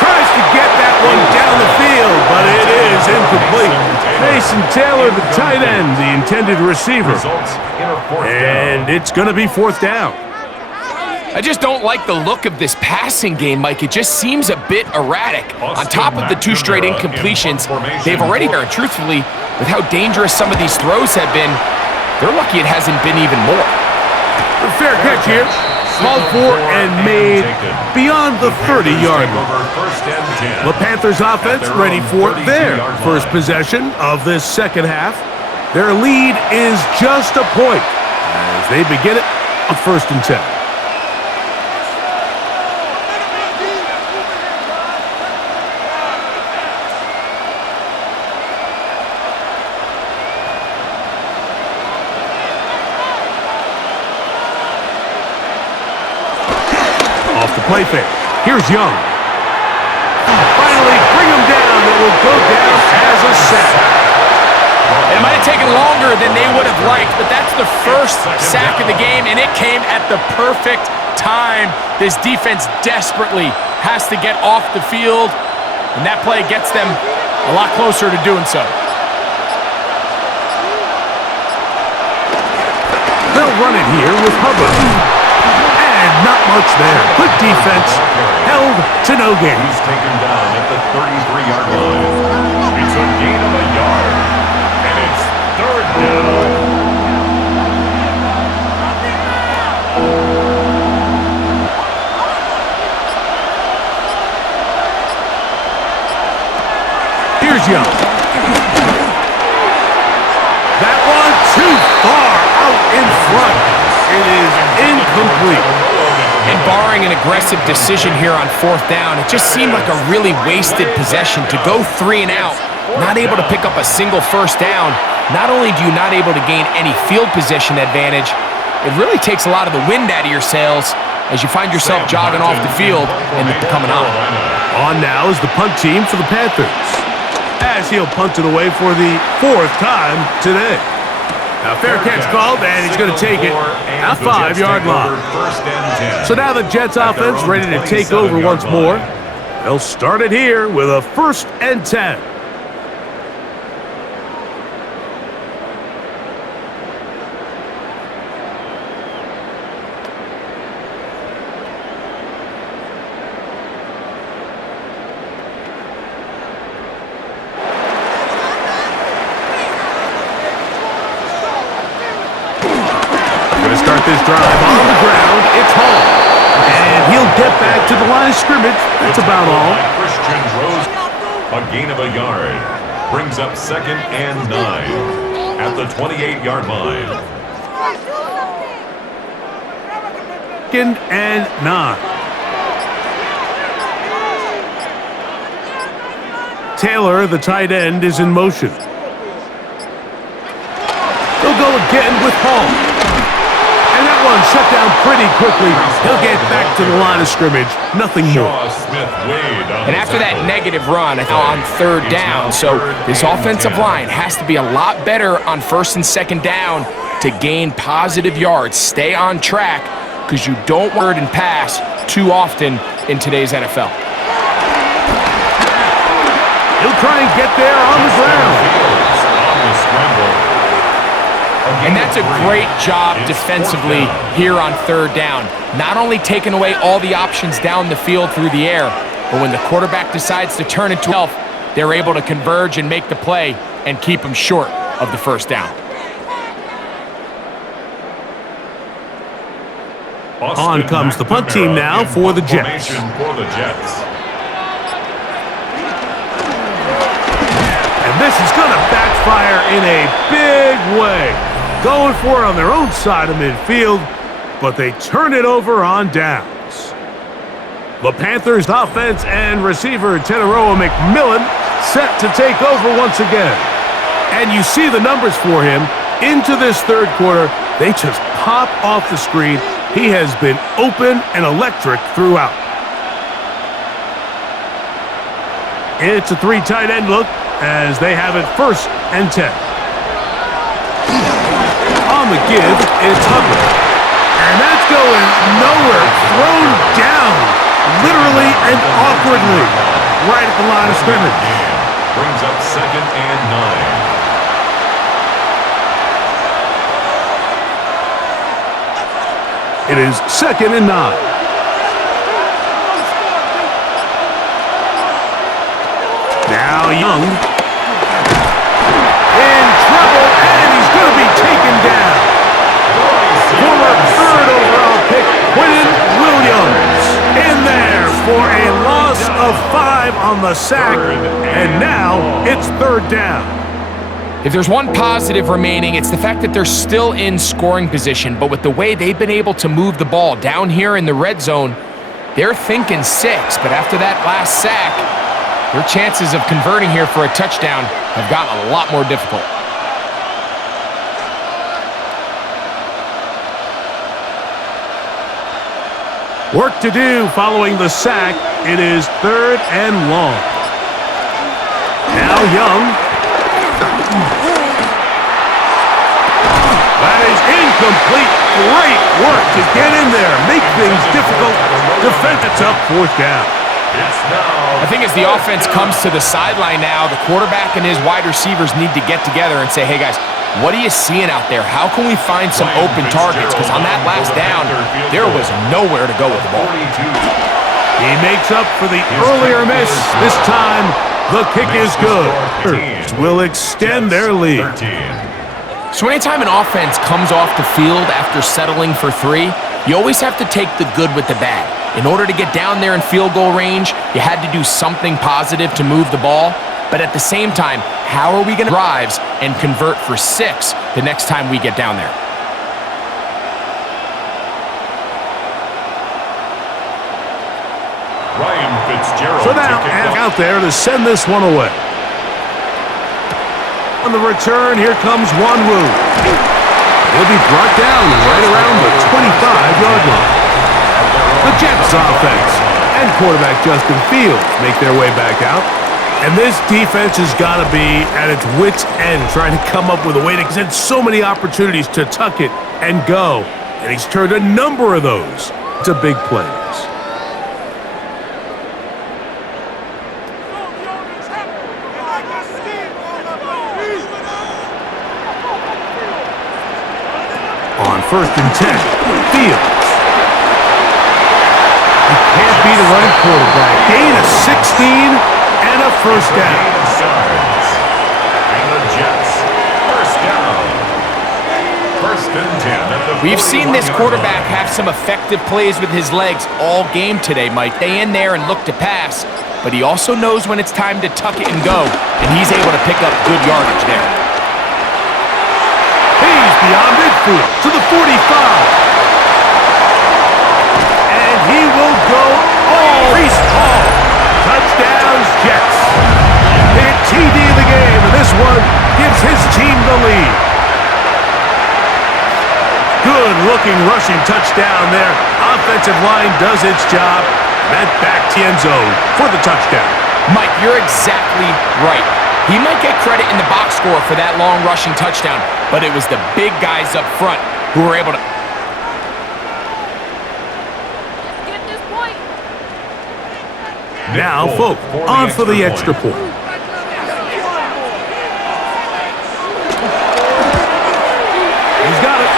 Tries to get that one down the field, but it is incomplete. Mason Taylor, the tight end, the intended receiver. And it's going to be 4th down. I just don't like the look of this passing game, Mike. It just seems a bit erratic. On top of the 2 straight incompletions, they've already been, truthfully, with how dangerous some of these throws have been, they're lucky it hasn't been even more. A fair catch here. Called for and made beyond the 30-yard line. The Panthers offense ready for their first possession of this second half. Their lead is just a point as they begin it on 1st and 10. Off the play fake. Here's Young. Finally bring him down. It will go down as a sack. It might have taken longer than they would have liked, but that's the first sack of the game, and it came at the perfect time. This defense desperately has to get off the field, and that play gets them a lot closer to doing so. They'll run it here with Hubbard. Not much there. Good defense. Held to no gain. He's taken down at the 33-yard line. It's a gain of a yard. And it's 3rd down. Here's Young. That one too far out in front. It is incomplete. And barring an aggressive decision here on 4th down, it just seemed like a really wasted possession to go 3 and out, not able to pick up a single 1st down. Not only do you not able to gain any field position advantage, it really takes a lot of the wind out of your sails as you find yourself jogging off the field and coming on. On now is the punt team for the Panthers, as he'll punt it away for the 4th time today. Now, fair catch called, and he's going to take it at 5-yard line. So now the Jets offense ready to take over once more. They'll start it here with a 1st and 10. Start this drive on the ground. It's Hall. And he'll get back to the line of scrimmage. That's about all. Christian Rose, a gain of a yard. Brings up 2nd and 9 at the 28-yard line. 2nd and 9. Taylor, the tight end, is in motion. They'll go again with Hall. And that one shut down pretty quickly. He'll get back to the line of scrimmage. Nothing more. And after that negative run on third down, so this offensive line has to be a lot better on first and second down to gain positive yards. Stay on track because you don't word and pass too often in today's NFL. He'll try and get there on the ground. And that's a great job defensively here on third down. Not only taking away all the options down the field through the air, but when the quarterback decides to turn it to himself, they're able to converge and make the play and keep him short of the first down. On comes the punt team now for the Jets. And this is going to backfire in a big way. Going for it on their own side of midfield, but they turn it over on downs. The Panthers offense and receiver Tenaroa McMillan set to take over once again. And you see the numbers for him into this third quarter. They just pop off the screen. He has been open and electric throughout. It's a three tight end look as they have it 1st and 10. On the give, it's Hubbard. And that's going nowhere. Thrown down, literally and awkwardly, right at the line of scrimmage. Brings up 2nd and 9. It is 2nd and 9. Now Young in trouble, and he's going to be taken down. Former 3rd overall pick, Quentin Williams, in there for a loss of 5 on the sack, and now it's 3rd down. If there's one positive remaining, it's the fact that they're still in scoring position, but with the way they've been able to move the ball down here in the red zone, they're thinking 6, but after that last sack, their chances of converting here for a touchdown have gotten a lot more difficult. Work to do following the sack. It is 3rd and long. Now Young. That is incomplete. Great work to get in there. Make things difficult. Defense, it's up 4th down. I think as the offense comes to the sideline now, the quarterback and his wide receivers need to get together and say, hey guys, what are you seeing out there? How can we find some open targets? Because on that last down, there was nowhere to go with the ball. He makes up for the earlier miss. This time, the kick is good. Will extend their lead. So anytime an offense comes off the field after settling for 3, you always have to take the good with the bad. In order to get down there in field goal range, you had to do something positive to move the ball. But at the same time, how are we going to drive and convert for 6 the next time we get down there? Ryan Fitzgerald. So now, out there to send this one away. On the return, here comes Wanwu. He'll be brought down right around the 25-yard line. The Jets offense and quarterback Justin Fields make their way back out. And this defense has got to be at its wits' end trying to come up with a way to present so many opportunities to tuck it and go. And he's turned a number of those to big plays. On 1st and 10, Fields. You can't beat a running quarterback. Gain of 16 and a 1st down. And the Jets, 1st down. 1st and 10 at the 41. We've seen this quarterback have some effective plays with his legs all game today, Mike. Stay in there and look to pass, but he also knows when it's time to tuck it and go, and he's able to pick up good yardage there. He's beyond midfield to the 45. And he will go all. Touchdowns, Jets. Good-looking rushing touchdown there. Offensive line does its job. That back to end zone for the touchdown. Mike, you're exactly right. He might get credit in the box score for that long rushing touchdown, but it was the big guys up front who were able to... Now, Folk on for the extra point. He's got it.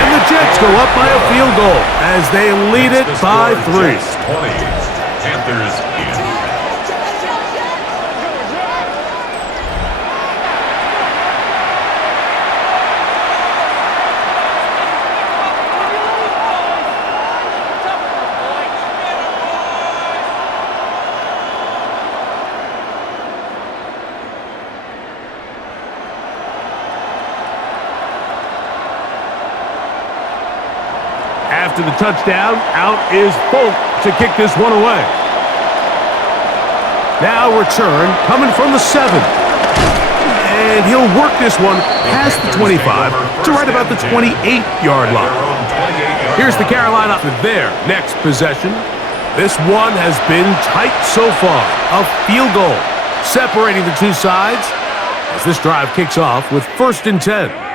And the Jets go up by a field goal as they lead it by 3. 20. Panthers in. After the touchdown, out is Folk to kick this one away. Now return coming from the 7. And he'll work this one past the 25 to right about the 28-yard line. Here's the Carolina for their next possession. This one has been tight so far. A field goal separating the two sides as this drive kicks off with 1st and 10.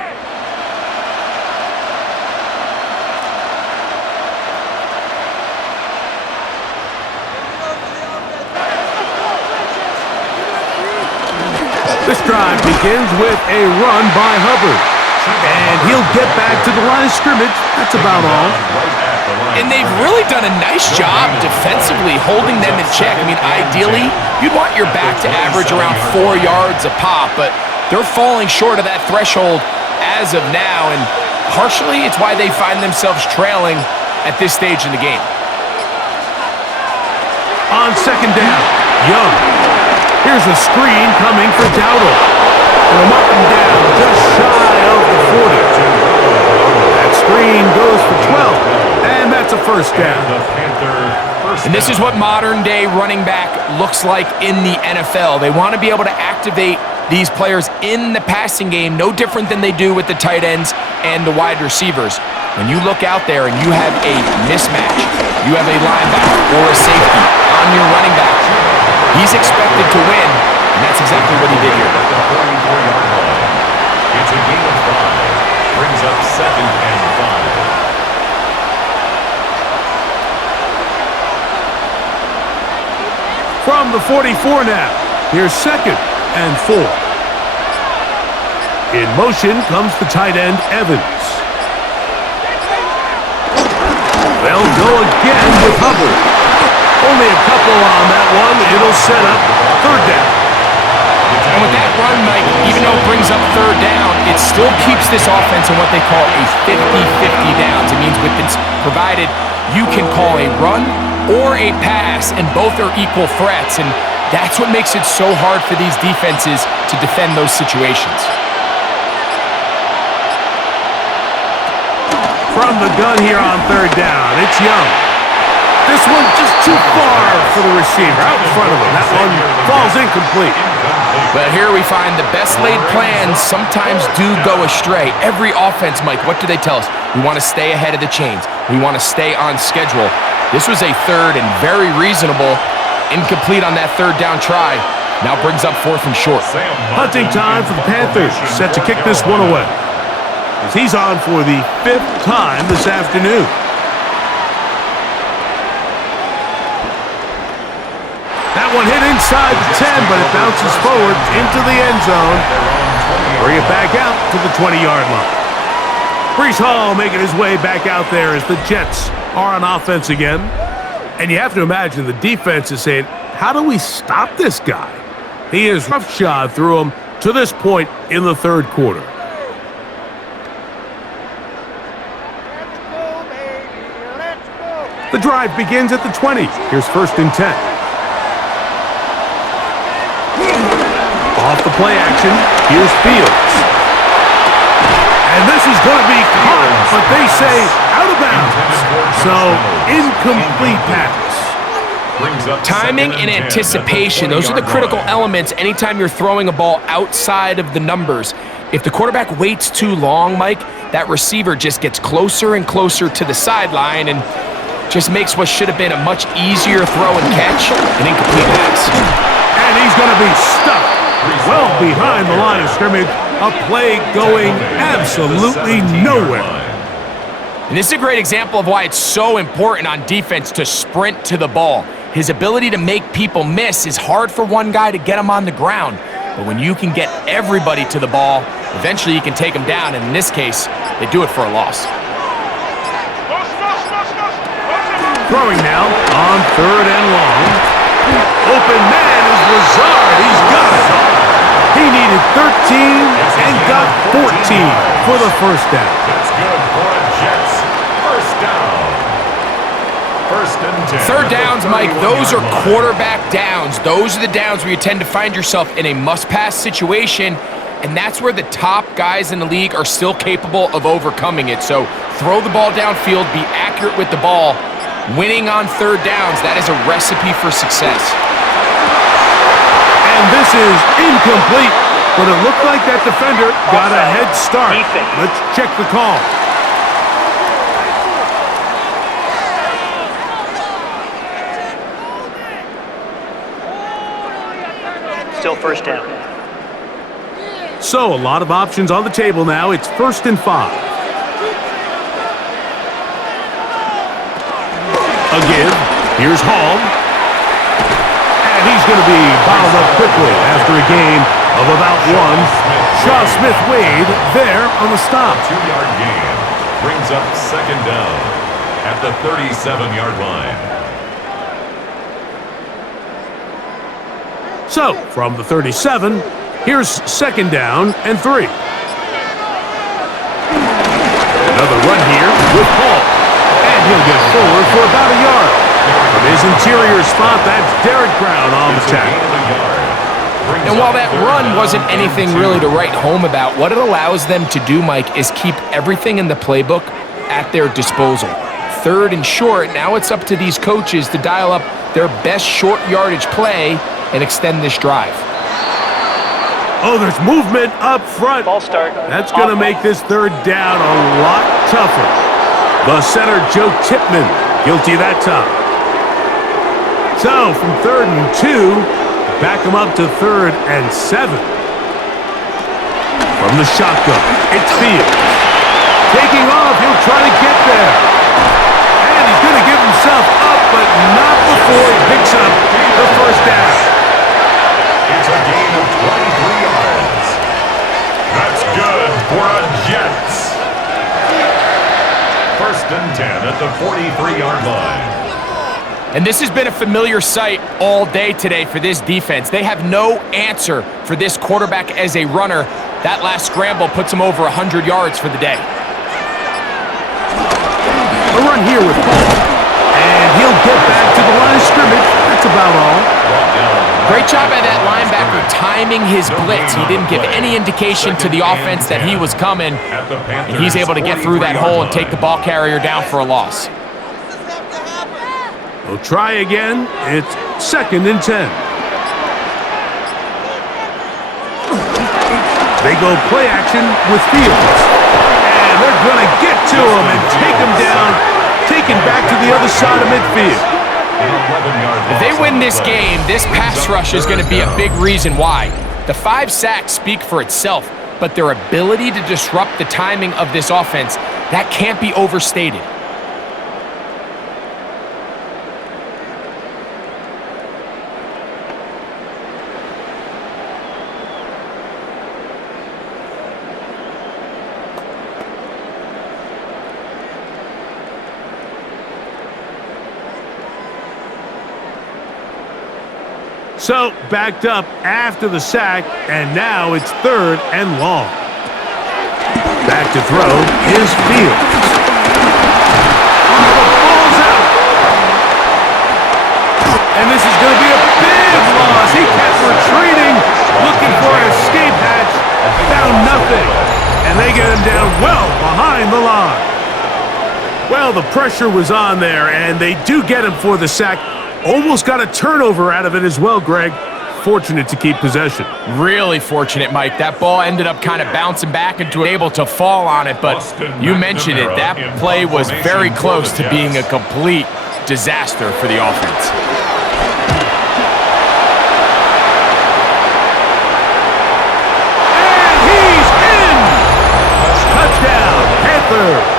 This drive begins with a run by Hubbard. And he'll get back to the line of scrimmage. That's about all. And they've really done a nice job defensively holding them in check. I mean, ideally, you'd want your back to average around 4 yards a pop, but they're falling short of that threshold as of now, and partially it's why they find themselves trailing at this stage in the game. On 2nd down, Young. Here's a screen coming for Dowdle. And a up and down, just shy of the 40. That screen goes for 12. And that's a 1st down. And this is what modern-day running back looks like in the NFL. They want to be able to activate these players in the passing game, no different than they do with the tight ends and the wide receivers. When you look out there and you have a mismatch, you have a linebacker or a safety on your running back, he's expected to win, and that's exactly what he did here. At the 44-yard line. It's a gain of 5. Brings up 2nd and 5. From the 44 now, here's 2nd and 4. In motion comes the tight end, Evans. They'll go again with Hubbard. Only a couple on that one. It'll set up 3rd down. And with that run, Mike, even though it brings up 3rd down, it still keeps this offense in what they call a 50-50 downs. It means with it's provided you can call a run or a pass, and both are equal threats. And that's what makes it so hard for these defenses to defend those situations. From the gun here on 3rd down, it's Young. This one just too far for the receiver, out in front of him. That one falls incomplete. But here we find the best laid plans sometimes do go astray. Every offense, Mike, what do they tell us? We want to stay ahead of the chains. We want to stay on schedule. This was a 3rd and very reasonable, incomplete on that 3rd down try. Now brings up 4th and short. Hunting time for the Panthers, set to kick this one away, as he's on for the 5th time this afternoon. That one hit inside the 10, but it bounces forward into the end zone. Bring it back out to the 20-yard line. Breece Hall making his way back out there as the Jets are on offense again. And you have to imagine the defense is saying, how do we stop this guy? He is roughshod through him to this point in the 3rd quarter. The drive begins at the 20. Here's 1st and 10. Off the play action, here's Fields. And this is going to be caught, but they say out of bounds. So, incomplete pass. Timing and anticipation, those are the critical elements anytime you're throwing a ball outside of the numbers. If the quarterback waits too long, Mike, that receiver just gets closer and closer to the sideline and just makes what should have been a much easier throw and catch an incomplete pass. And he's going to be stuck well behind the line of scrimmage. A play going absolutely nowhere. And this is a great example of why it's so important on defense to sprint to the ball. His ability to make people miss is hard for one guy to get him on the ground. But when you can get everybody to the ball, eventually you can take them down. And in this case, they do it for a loss. Throwing now on 3rd and long. Open man is Lazard. He's got it. He needed 13 and got 14 for the first down. That's good for a Jets first down. 1st and 10. Third downs, Mike, those are quarterback downs. Those are the downs where you tend to find yourself in a must-pass situation, and that's where the top guys in the league are still capable of overcoming it. So throw the ball downfield, be accurate with the ball. Winning on 3rd downs, that is a recipe for success. And this is incomplete, but it looked like that defender got a head start. Let's check the call. Still first down. So a lot of options on the table now. It's 1st and 5. A give. Here's Hall. And he's going to be bottled up quickly after a gain of about 1. Shaw Smith-Wade there on the stop. 2-yard gain brings up 2nd down at the 37-yard line. So, from the 37, here's 2nd down and 3. Another run here with Hall. And he'll get forward for about a yard. From his interior spot, that's Derek Brown on the tackle. And while that run wasn't anything really to write home about, what it allows them to do, Mike, is keep everything in the playbook at their disposal. 3rd and short, now it's up to these coaches to dial up their best short yardage play and extend this drive. Oh, there's movement up front. Ball start. That's going to make this 3rd down a lot tougher. The center, Joe Tipman, guilty of that time. So, from 3rd and 2, back him up to 3rd and 7. From the shotgun, it's Fields. Taking off, he'll try to get there. And he's going to give himself up, but not before he picks up the first down. It's a gain of 23 yards. That's good for a Jets. 1st and 10 at the 43-yard line. And this has been a familiar sight all day today for this defense. They have no answer for this quarterback as a runner. That last scramble puts him over 100 yards for the day. A run here with Hall. And he'll get back to the line of scrimmage. That's about all. Great job by that linebacker timing his blitz. He didn't give any indication to the offense that he was coming, and he's able to get through that hole and take the ball carrier down for a loss. We'll try again. It's 2nd and 10. They go play action with Fields. And they're going to get to him and take him down, taken back to the other side of midfield. If they win this game, this pass rush is going to be a big reason why. The 5 sacks speak for itself, but their ability to disrupt the timing of this offense, that can't be overstated. So, backed up after the sack, and now it's 3rd and long. Back to throw is Fields. The ball's out. And this is going to be a big loss. He kept retreating, looking for an escape hatch, found nothing. And they get him down well behind the line. Well, the pressure was on there, and they do get him for the sack. Almost got a turnover out of it as well, Greg. fortunate to keep possession. Really fortunate, Mike. That ball ended up kind of bouncing back and able to fall on it, but you mentioned it. That play was very close to being a complete disaster for the offense. And he's in! Touchdown, Panthers!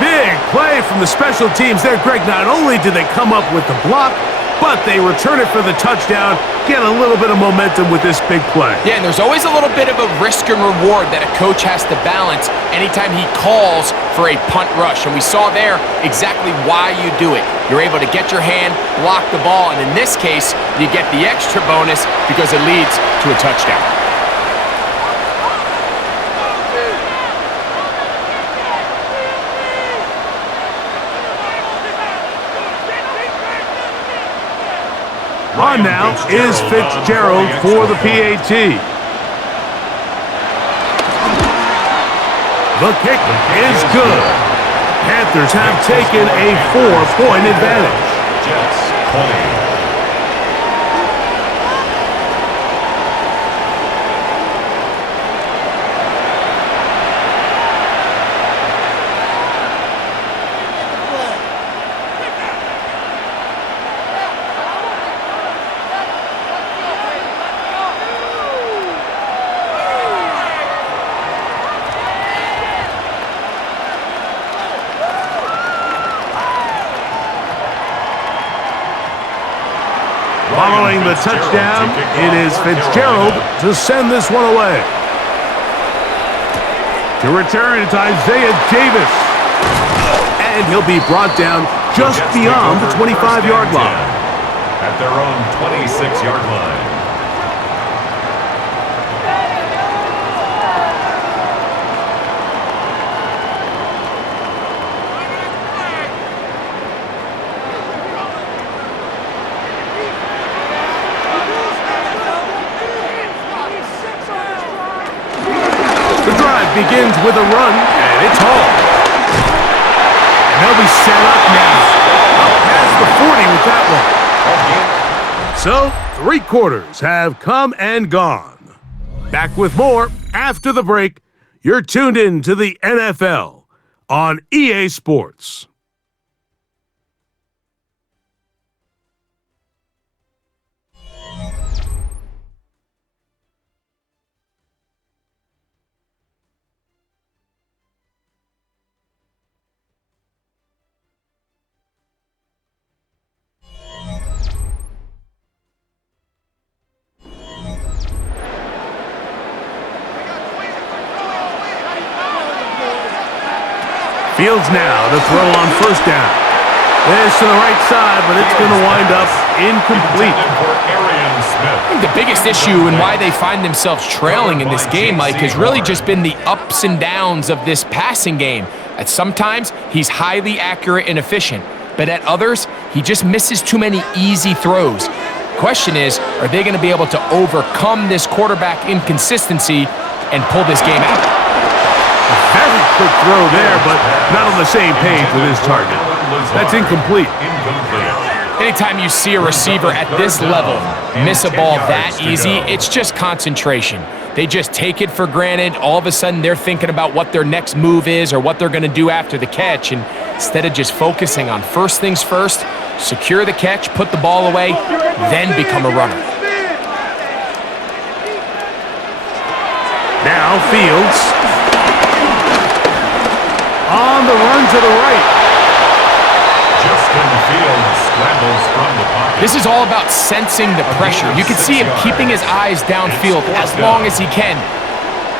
Big play from the special teams there, Greg. Not only did they come up with the block, but they return it for the touchdown, get a little bit of momentum with this big play. Yeah, and there's always a little bit of a risk and reward that a coach has to balance anytime he calls for a punt rush. And we saw there exactly why you do it. You're able to get your hand, block the ball, and in this case, you get the extra bonus because it leads to a touchdown. On now is Fitzgerald for the PAT. The kick is good. Panthers have taken a 4-point advantage. Jets 20. Following the touchdown, it is Fitzgerald to send this one away. To return, it's Isaiah Davis. And he'll be brought down just beyond the 25-yard line. At their own 26-yard line. Begins with a run, and it's hauled. And they'll be set up now. Up past the 40 with that one. So, 3 quarters have come and gone. Back with more after the break. You're tuned in to the NFL on EA Sports. Fields now to throw on first down. This to the right side, but it's going to wind up incomplete. I think the biggest issue and why they find themselves trailing in this game, Mike, has really just been the ups and downs of this passing game. At sometimes, he's highly accurate and efficient, but at others, he just misses too many easy throws. Question is, are they going to be able to overcome this quarterback inconsistency and pull this game out? Very quick throw there, but not on the same page with his target. That's incomplete. Anytime you see a receiver at this level miss a ball that easy, it's just concentration. They just take it for granted. All of a sudden, they're thinking about what their next move is or what they're going to do after the catch. And instead of just focusing on first things first, secure the catch, put the ball away, then become a runner. Now Fields. On the run to the right. Justin Fields scrambles from the pocket. This is all about sensing the pressure. You can see him keeping his eyes downfield as long as he can.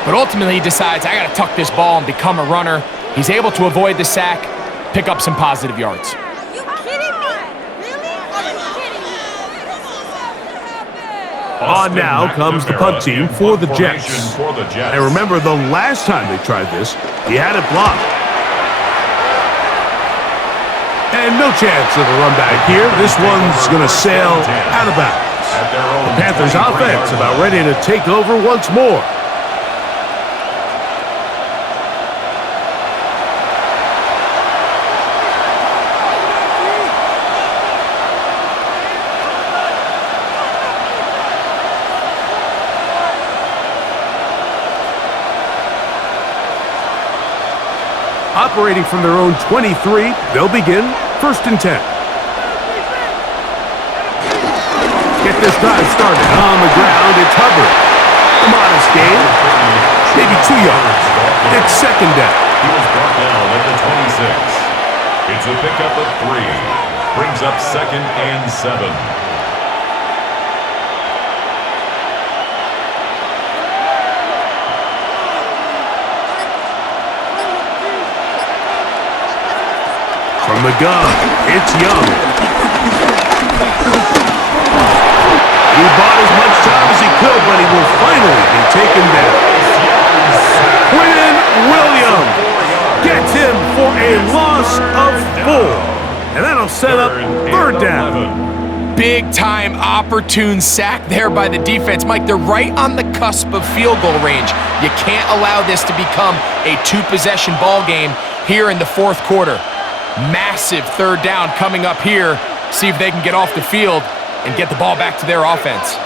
But ultimately he decides, I got to tuck this ball and become a runner. He's able to avoid the sack, pick up some positive yards. Are you kidding me? Really? Are you kidding me? On now comes the punt team for the Jets. And remember, the last time they tried this, he had it blocked. And no chance of a run back here. This one's going to sail out of bounds. The Panthers offense about ready to take over once more. operating from their own 23. They'll begin 1st and 10. Get this drive started on the ground. It's Hubbard. A modest gain, maybe 2 yards. It's 2nd down. He was brought down at the 26. It's a pickup of 3. Brings up 2nd and 7. From the gun, it's Young. He bought as much time as he could, but he will finally be taken down. Quinn Williams gets him for a loss of 4. And that'll set up 3rd down. Big-time opportune sack there by the defense. Mike, they're right on the cusp of field goal range. You can't allow this to become a 2-possession ball game here in the 4th quarter. Massive 3rd down coming up here. See if they can get off the field and get the ball back to their offense.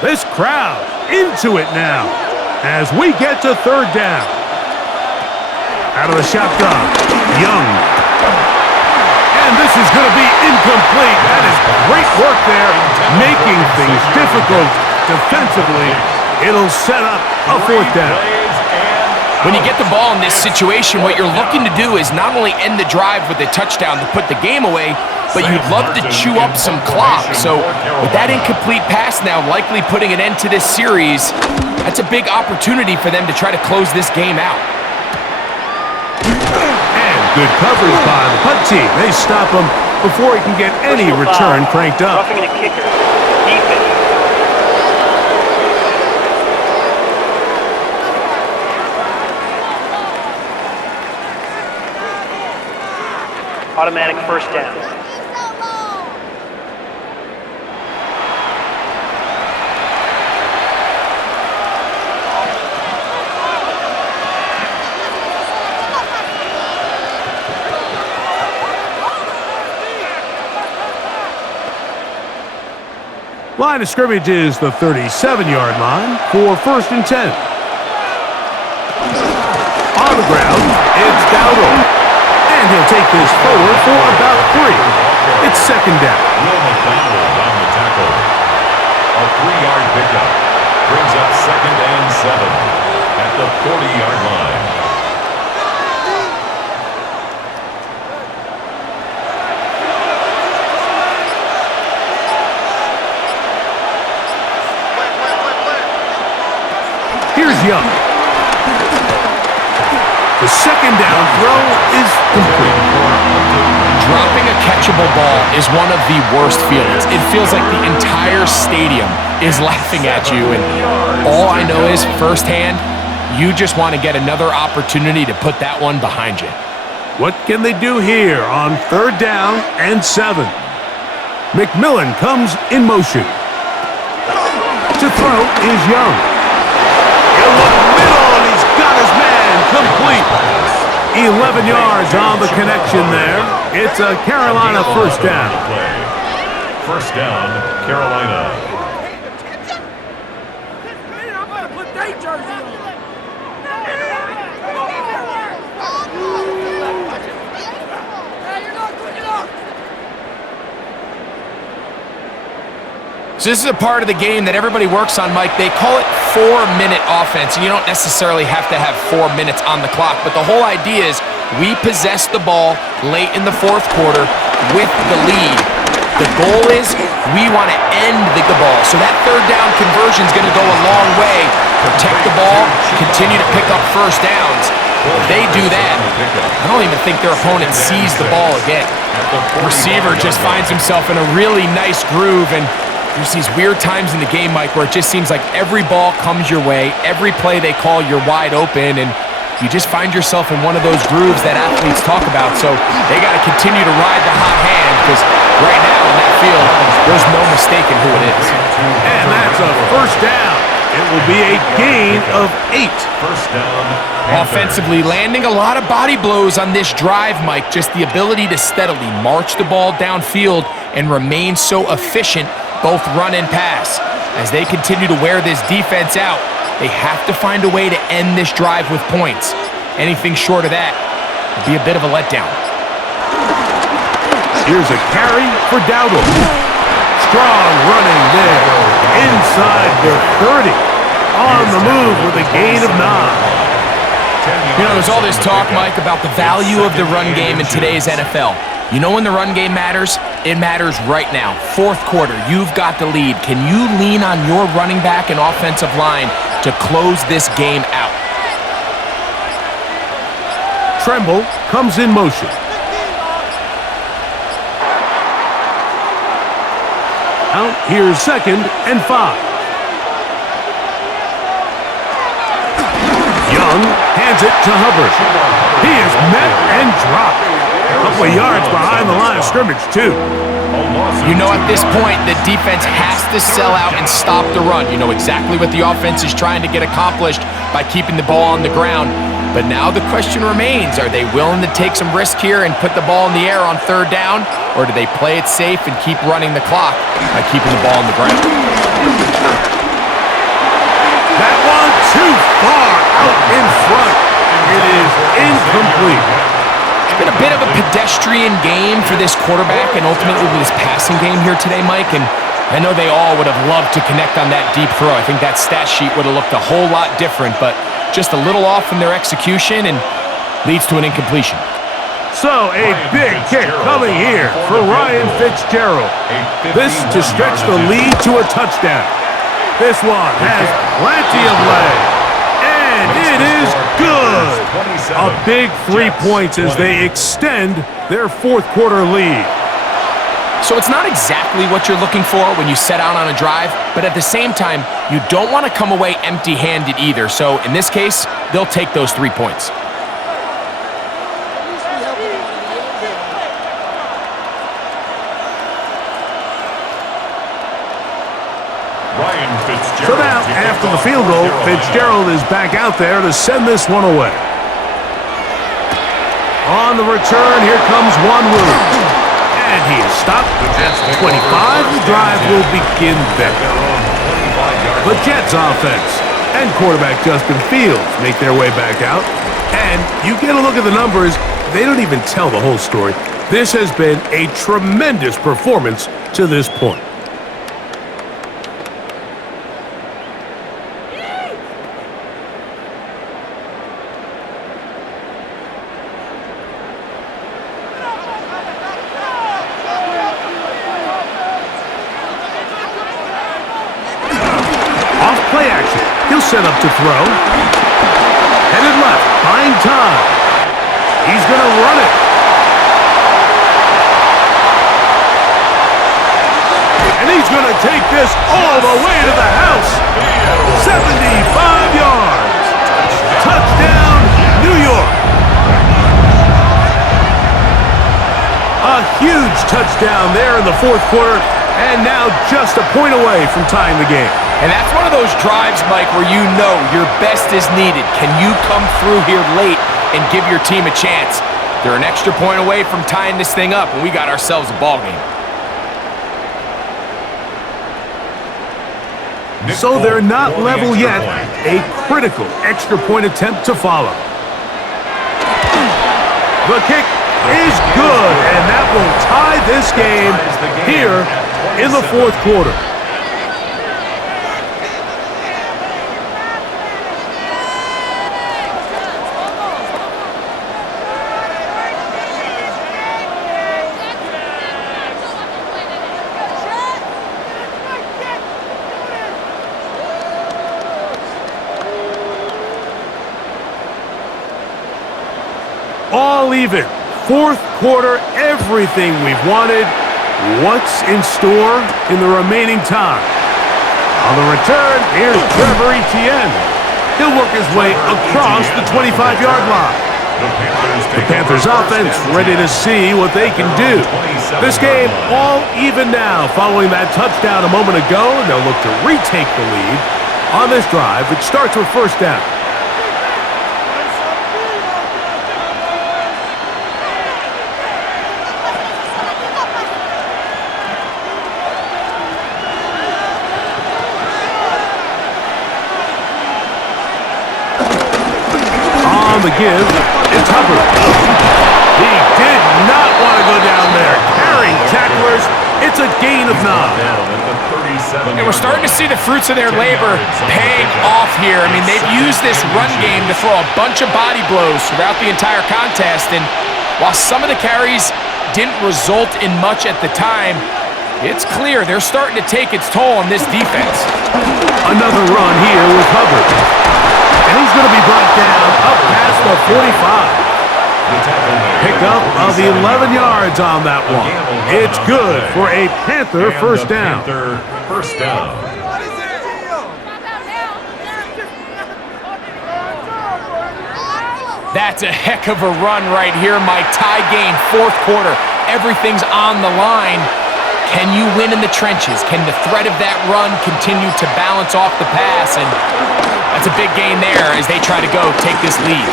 This crowd into it now as we get to 3rd down. Out of the shotgun, Young. And this is going to be incomplete. That is great work there, making things difficult defensively. It'll set up a 4th down. When you get the ball in this situation, what you're looking to do is not only end the drive with a touchdown to put the game away, but you'd love to chew up some clock. So with that incomplete pass now likely putting an end to this series, that's a big opportunity for them to try to close this game out. And good coverage by the punt team. They stop him before he can get any return cranked up. Roughing the kicker. Defense. Automatic 1st down. Line of scrimmage is the 37-yard line for 1st and 10. On the ground, it's Dowdle. And he'll take this forward for about 3. It's 2nd down. Will McDonald on the tackle. A 3-yard pickup. Brings up 2nd and 7 at the 40-yard line. Here's Young. The 2nd down throw is complete. Dropping a catchable ball is one of the worst feelings. It feels like the entire stadium is laughing at you, and all I know is firsthand, you just want to get another opportunity to put that one behind you. What can they do here on 3rd down and 7? McMillan comes in motion. To throw is Young. He'll look middle, and he's got his man complete. 11 yards on the connection there. It's a Carolina 1st down. 1st down, Carolina. So this is a part of the game that everybody works on, Mike. They call it 4-minute offense, and you don't necessarily have to have 4 minutes on the clock, but the whole idea is we possess the ball late in the 4th quarter with the lead. The goal is we want to end the ball, so that 3rd down conversion is going to go a long way. Protect the ball, continue to pick up 1st downs. If they do that, I don't even think their opponent sees the ball again. The receiver just finds himself in a really nice groove, and there's these weird times in the game, Mike, where it just seems like every ball comes your way, every play they call, you're wide open, and you just find yourself in one of those grooves that athletes talk about. So they got to continue to ride the hot hand, because right now in that field, there's no mistaking who it is. And that's a 1st down. It will be a gain of 8. 1st down. Offensively, landing a lot of body blows on this drive, Mike. Just the ability to steadily march the ball downfield and remain so efficient, both run and pass. As they continue to wear this defense out, They have to find a way to end this drive with points. Anything short of that would be a bit of a letdown. Here's a carry for Dowdle. Strong running there. Inside the 30. On the move with a gain of 9. You know, there's all this talk, Mike, about the value of the run game in today's NFL. You know when the run game matters? It matters right now. Fourth quarter, you've got the lead. Can you lean on your running back and offensive line to close this game out? Tremble comes in motion. Out here's 2nd and 5. Young hands it to Hubbard. He is met and dropped. A couple of yards behind the line of scrimmage, too. You know, at this point, the defense has to sell out and stop the run. You know exactly what the offense is trying to get accomplished by keeping the ball on the ground. But now the question remains, are they willing to take some risk here and put the ball in the air on 3rd down? Or do they play it safe and keep running the clock by keeping the ball on the ground? That one too far out in front. It is incomplete. It's been a bit of a pedestrian game for this quarterback and ultimately this passing game here today, Mike. And I know they all would have loved to connect on that deep throw. I think that stat sheet would have looked a whole lot different, but just a little off in their execution and leads to an incompletion. So a big kick coming here for Ryan Fitzgerald. This to stretch the lead to a touchdown. This one has plenty of leg. And it is good. A big 3 points as they extend their fourth quarter lead. So it's not exactly what you're looking for when you set out on a drive, but at the same time, you don't want to come away empty-handed either. So in this case, they'll take those 3 points. So now, after the field goal, Fitzgerald is back out there to send this one away. On the return, here comes Wanwu. And he is stopped at 25. The drive will begin there. The Jets offense and quarterback Justin Fields make their way back out. And you get a look at the numbers, they don't even tell the whole story. This has been a tremendous performance to this point. Play action. He'll set up to throw. Headed left. Buying time. He's going to run it. And he's going to take this all the way to the house. 75 yards. Touchdown, New York. A huge touchdown there in the fourth quarter. And now just a point away from tying the game. And that's one of those drives, Mike, where you know your best is needed. Can you come through here late and give your team a chance? They're an extra point away from tying this thing up, and we got ourselves a ball game. So they're not level yet. A critical extra point attempt to follow. The kick is good, and that will tie this game here in the fourth quarter. All even. Fourth quarter, everything we've wanted. What's in store in the remaining time? On the return, here's Trevor Etienne. He'll work his way across the 25-yard line. The Panthers offense ready to see what they can do. This game all even now following that touchdown a moment ago, and they'll look to retake the lead on this drive, which starts with first down. on the give. It's Hubbard. He did not want to go down there. Carrying tacklers. It's a gain of 9. And we're starting to see the fruits of their labor paying off here. I mean, they've used this run game to throw a bunch of body blows throughout the entire contest. And while some of the carries didn't result in much at the time, it's clear they're starting to take its toll on this defense. Another run here with Hubbard. And he's going to be brought down up past the 45. Pickup of 11 yards on that one. It's good for a Panther first down. That's a heck of a run right here, Mike. Tie game, fourth quarter. Everything's on the line. Can you win in the trenches? Can the threat of that run continue to balance off the pass? And that's a big gain there as they try to go take this lead.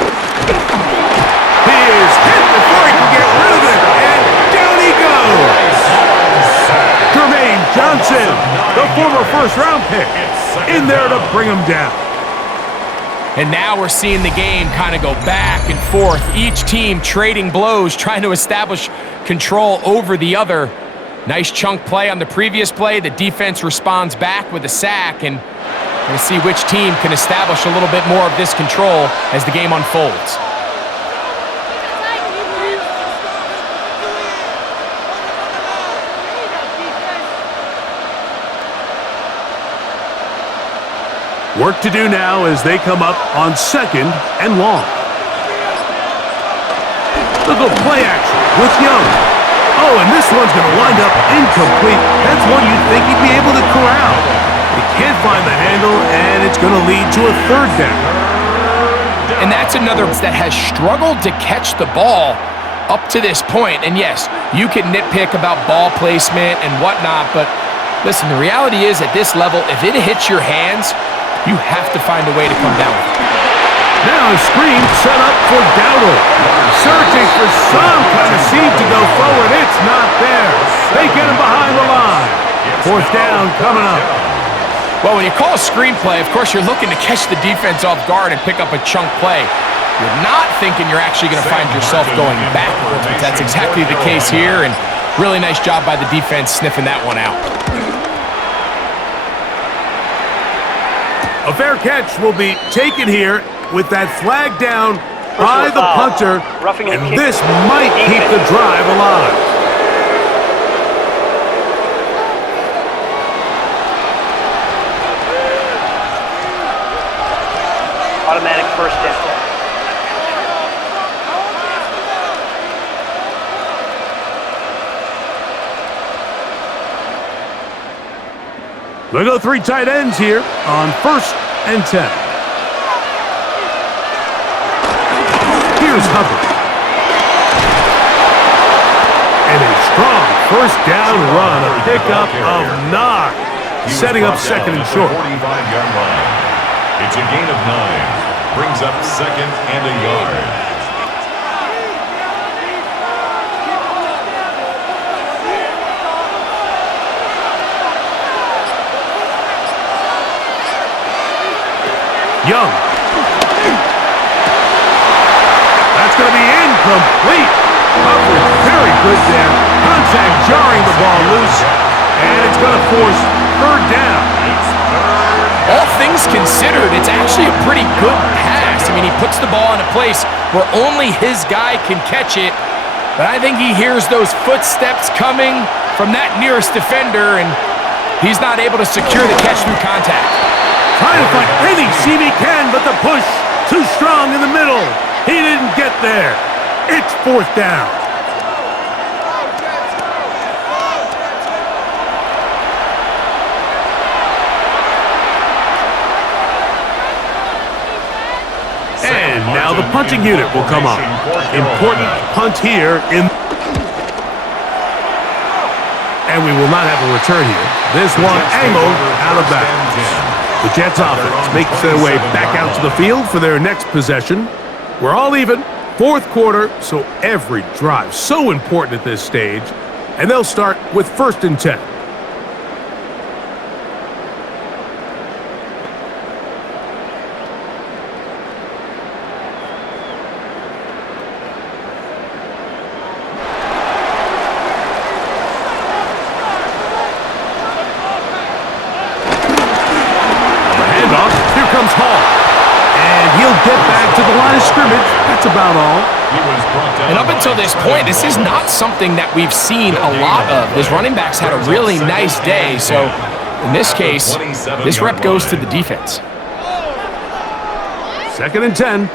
He is hit before he can get rid of it, and down he goes. Jermaine Johnson, the former first-round pick, in there to bring him down. And now we're seeing the game kind of go back and forth. Each team trading blows, trying to establish control over the other. Nice chunk play on the previous play. The defense responds back with a sack, and we're going to see which team can establish a little bit more of this control as the game unfolds. Work to do now as they come up on 2nd and long. Look at play action with Young. Oh, and this one's going to wind up incomplete. That's one you'd think he'd be able to corral. He can't find the handle, and it's going to lead to a 3rd down. And that's another that has struggled to catch the ball up to this point. And yes, you can nitpick about ball placement and whatnot, but listen, the reality is at this level, if it hits your hands, you have to find a way to come down with it. Now a screen set up for Dowdle. Searching for some kind of seed to go forward. It's not there. They get him behind the line. 4th down coming up. Well, when you call a screenplay, of course, you're looking to catch the defense off guard and pick up a chunk play. You're not thinking you're actually going to find yourself going backwards, but that's exactly the case here, and really nice job by the defense sniffing that one out. A fair catch will be taken here with that flag down by the punter, and this might keep the drive alive. Automatic first down. They go 3 tight ends here on 1st and 10. Here's Hubbard. And a strong 1st down run, a pickup of 9, setting up 2nd and short. 45-yard line. It's a gain of 9. Brings up 2nd and a yard. Young. That's going to be incomplete. Coverage very good there. Contact jarring the ball loose. And it's going to force 3rd down. All things considered, it's actually a pretty good pass. I mean, he puts the ball in a place where only his guy can catch it. But I think he hears those footsteps coming from that nearest defender, and he's not able to secure the catch through contact. Trying to find any seam he can, but the push too strong in the middle. He didn't get there. It's 4th down. And now the punting unit will come up. Important punt here and we will not have a return here. This one angled out of bounds. The Jets offense makes their way back out to the field for their next possession. We're all even, 4th quarter, so every drive so important at this stage. And they'll start with 1st and 10. that's about all. He was brought down And up until by this point, this is not something that we've seen a lot of. His running backs had a really nice day, so in this case, this rep goes to the defense. 2nd and 10.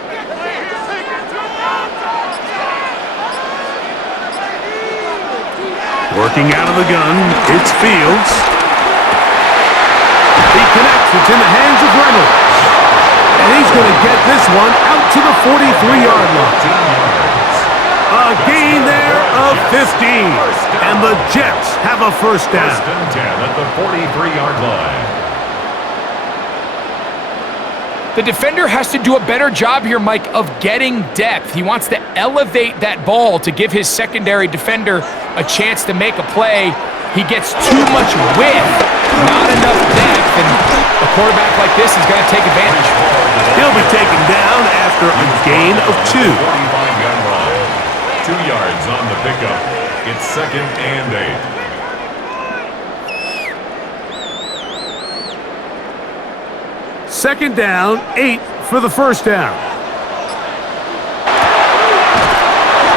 Working out of the gun, it's Fields. He connects, it's in the hands of Reynolds. And he's going to get this one out to the 43-yard line. A gain there of 15. And the Jets have a first down. 1st and 10 at the 43-yard line. The defender has to do a better job here, Mike, of getting depth. He wants to elevate that ball to give his secondary defender a chance to make a play. He gets too much width, not enough depth, and a quarterback like this is going to take advantage. He'll be taken down after a gain of 2. 45-yard line. 2 yards on the pickup. It's 2nd and 8. Second down, 8 for the first down.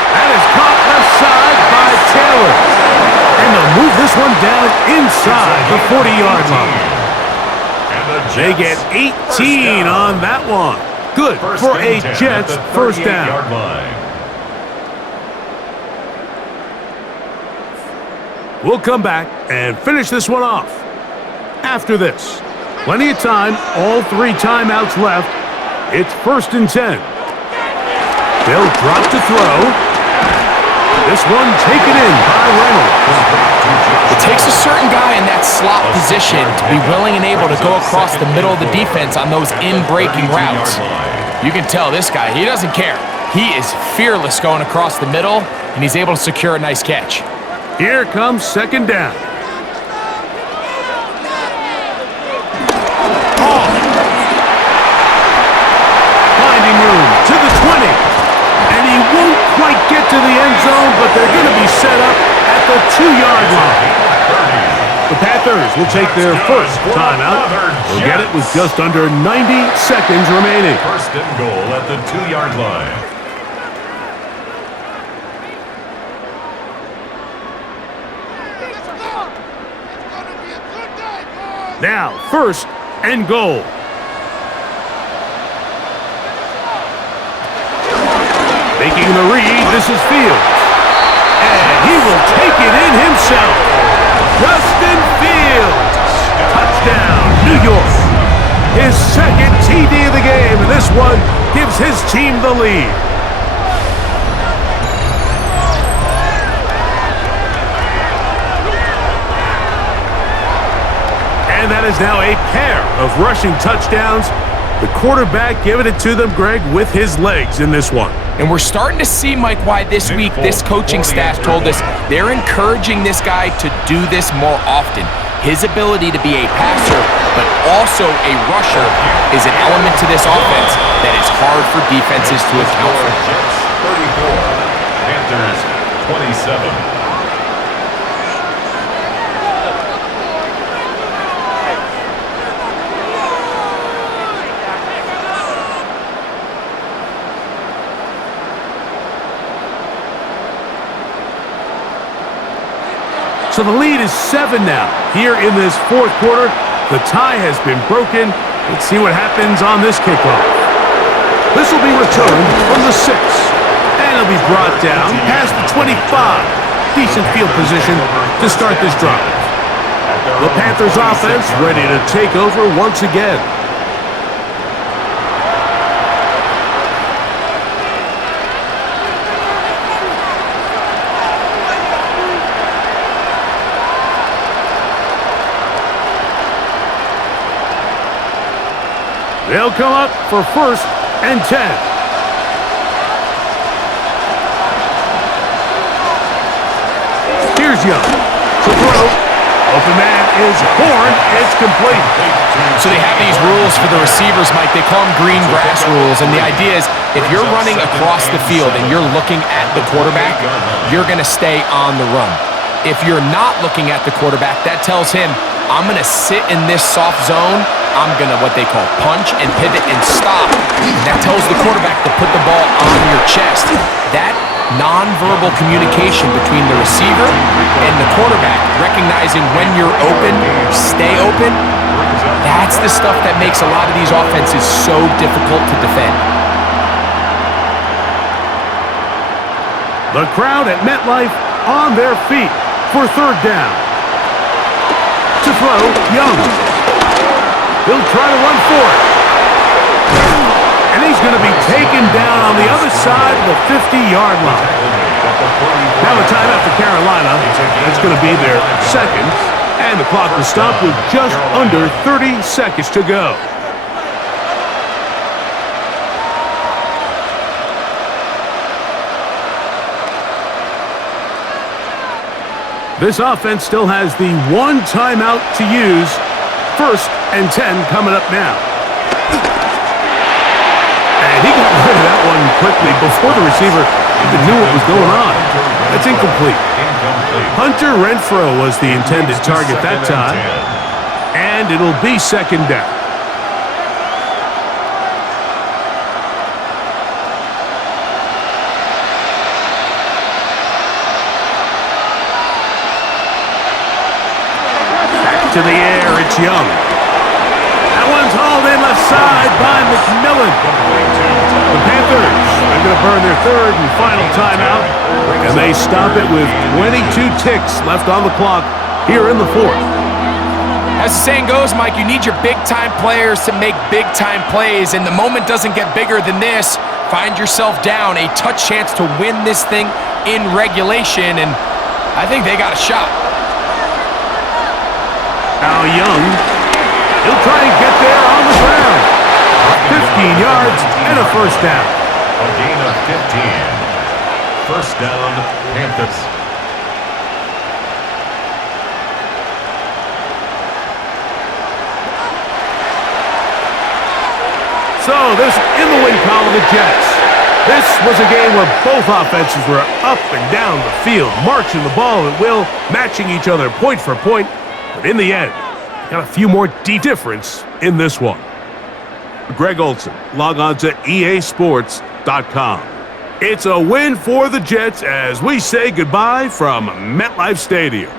That is caught left side by Taylor. And they'll move this one down inside the 40-yard line. They get 18 on that one. Good for a Jets first down. We'll come back and finish this one off. After this, plenty of time, all 3 timeouts left. It's 1st and 10. They'll drop to throw. This one taken in by Reynolds. It takes a certain guy in that slot position to be willing and able to go across the middle of the defense on those in-breaking routes. You can tell this guy, he doesn't care. He is fearless going across the middle, and he's able to secure a nice catch. Here comes 2nd down. Finding room to the 20. And he won't quite get to the end zone, but they're going to be set up at the 2-yard line. The Panthers will take their first timeout. They'll get it with just under 90 seconds remaining. 1st and goal at the 2-yard line. Now, 1st and goal. Making the read, this is Fields. And he will take it in himself. Justin Fields. Touchdown, New York. His 2nd TD of the game, and this one gives his team the lead. And that is now a pair of rushing touchdowns. The quarterback giving it to them, Greg, with his legs in this one. And we're starting to see, Mike, why this week this coaching staff told us they're encouraging this guy to do this more often. His ability to be a passer, but also a rusher, is an element to this offense that is hard for defenses to account for. Jets 34, Panthers 27. So the lead is 7 now. Here in this 4th quarter, the tie has been broken. Let's see what happens on this kickoff. This will be returned from the 6. And it'll be brought down past the 25. Decent field position to start this drive. The Panthers offense ready to take over once again. They'll come up for 1st and 10. Here's Young to throw. Open man is Horn. It's complete. So they have these rules for the receivers, Mike. They call them green grass rules. And the idea is if you're running across the field and you're looking at the quarterback, you're going to stay on the run. If you're not looking at the quarterback, that tells him, I'm going to sit in this soft zone. I'm going to what they call punch and pivot and stop. That tells the quarterback to put the ball on your chest. That nonverbal communication between the receiver and the quarterback, recognizing when you're open, stay open, that's the stuff that makes a lot of these offenses so difficult to defend. The crowd at MetLife on their feet for third down. To throw, Young. He'll try to run for it. And he's going to be taken down on the other side of the 50-yard line. Now a timeout for Carolina. That's going to be their second. And the clock will stop with just under 30 seconds to go. This offense still has the one timeout to use. 1st and 10 coming up now. And he got rid of that one quickly before the receiver even knew what was going on. That's incomplete. Hunter Renfrow was the intended target that time. And it'll be 2nd down. To the air, it's Young. That one's hauled in left side by McMillan. The Panthers are going to burn their 3rd and final timeout, and they stop it with 22 ticks left on the clock here in the 4th. As the saying goes, Mike, you need your big-time players to make big-time plays, and the moment doesn't get bigger than this. Find yourself down, a touch chance to win this thing in regulation, and I think they got a shot. Now Young, he'll try and get there on the ground. 15 yards and a 1st down. A gain of 15. 1st down, Panthers. So this in the win column, the Jets. This was a game where both offenses were up and down the field, marching the ball at will, matching each other point for point. But in the end, got a few more deep difference in this one. Greg Olson, log on to easports.com. It's a win for the Jets as we say goodbye from MetLife Stadium.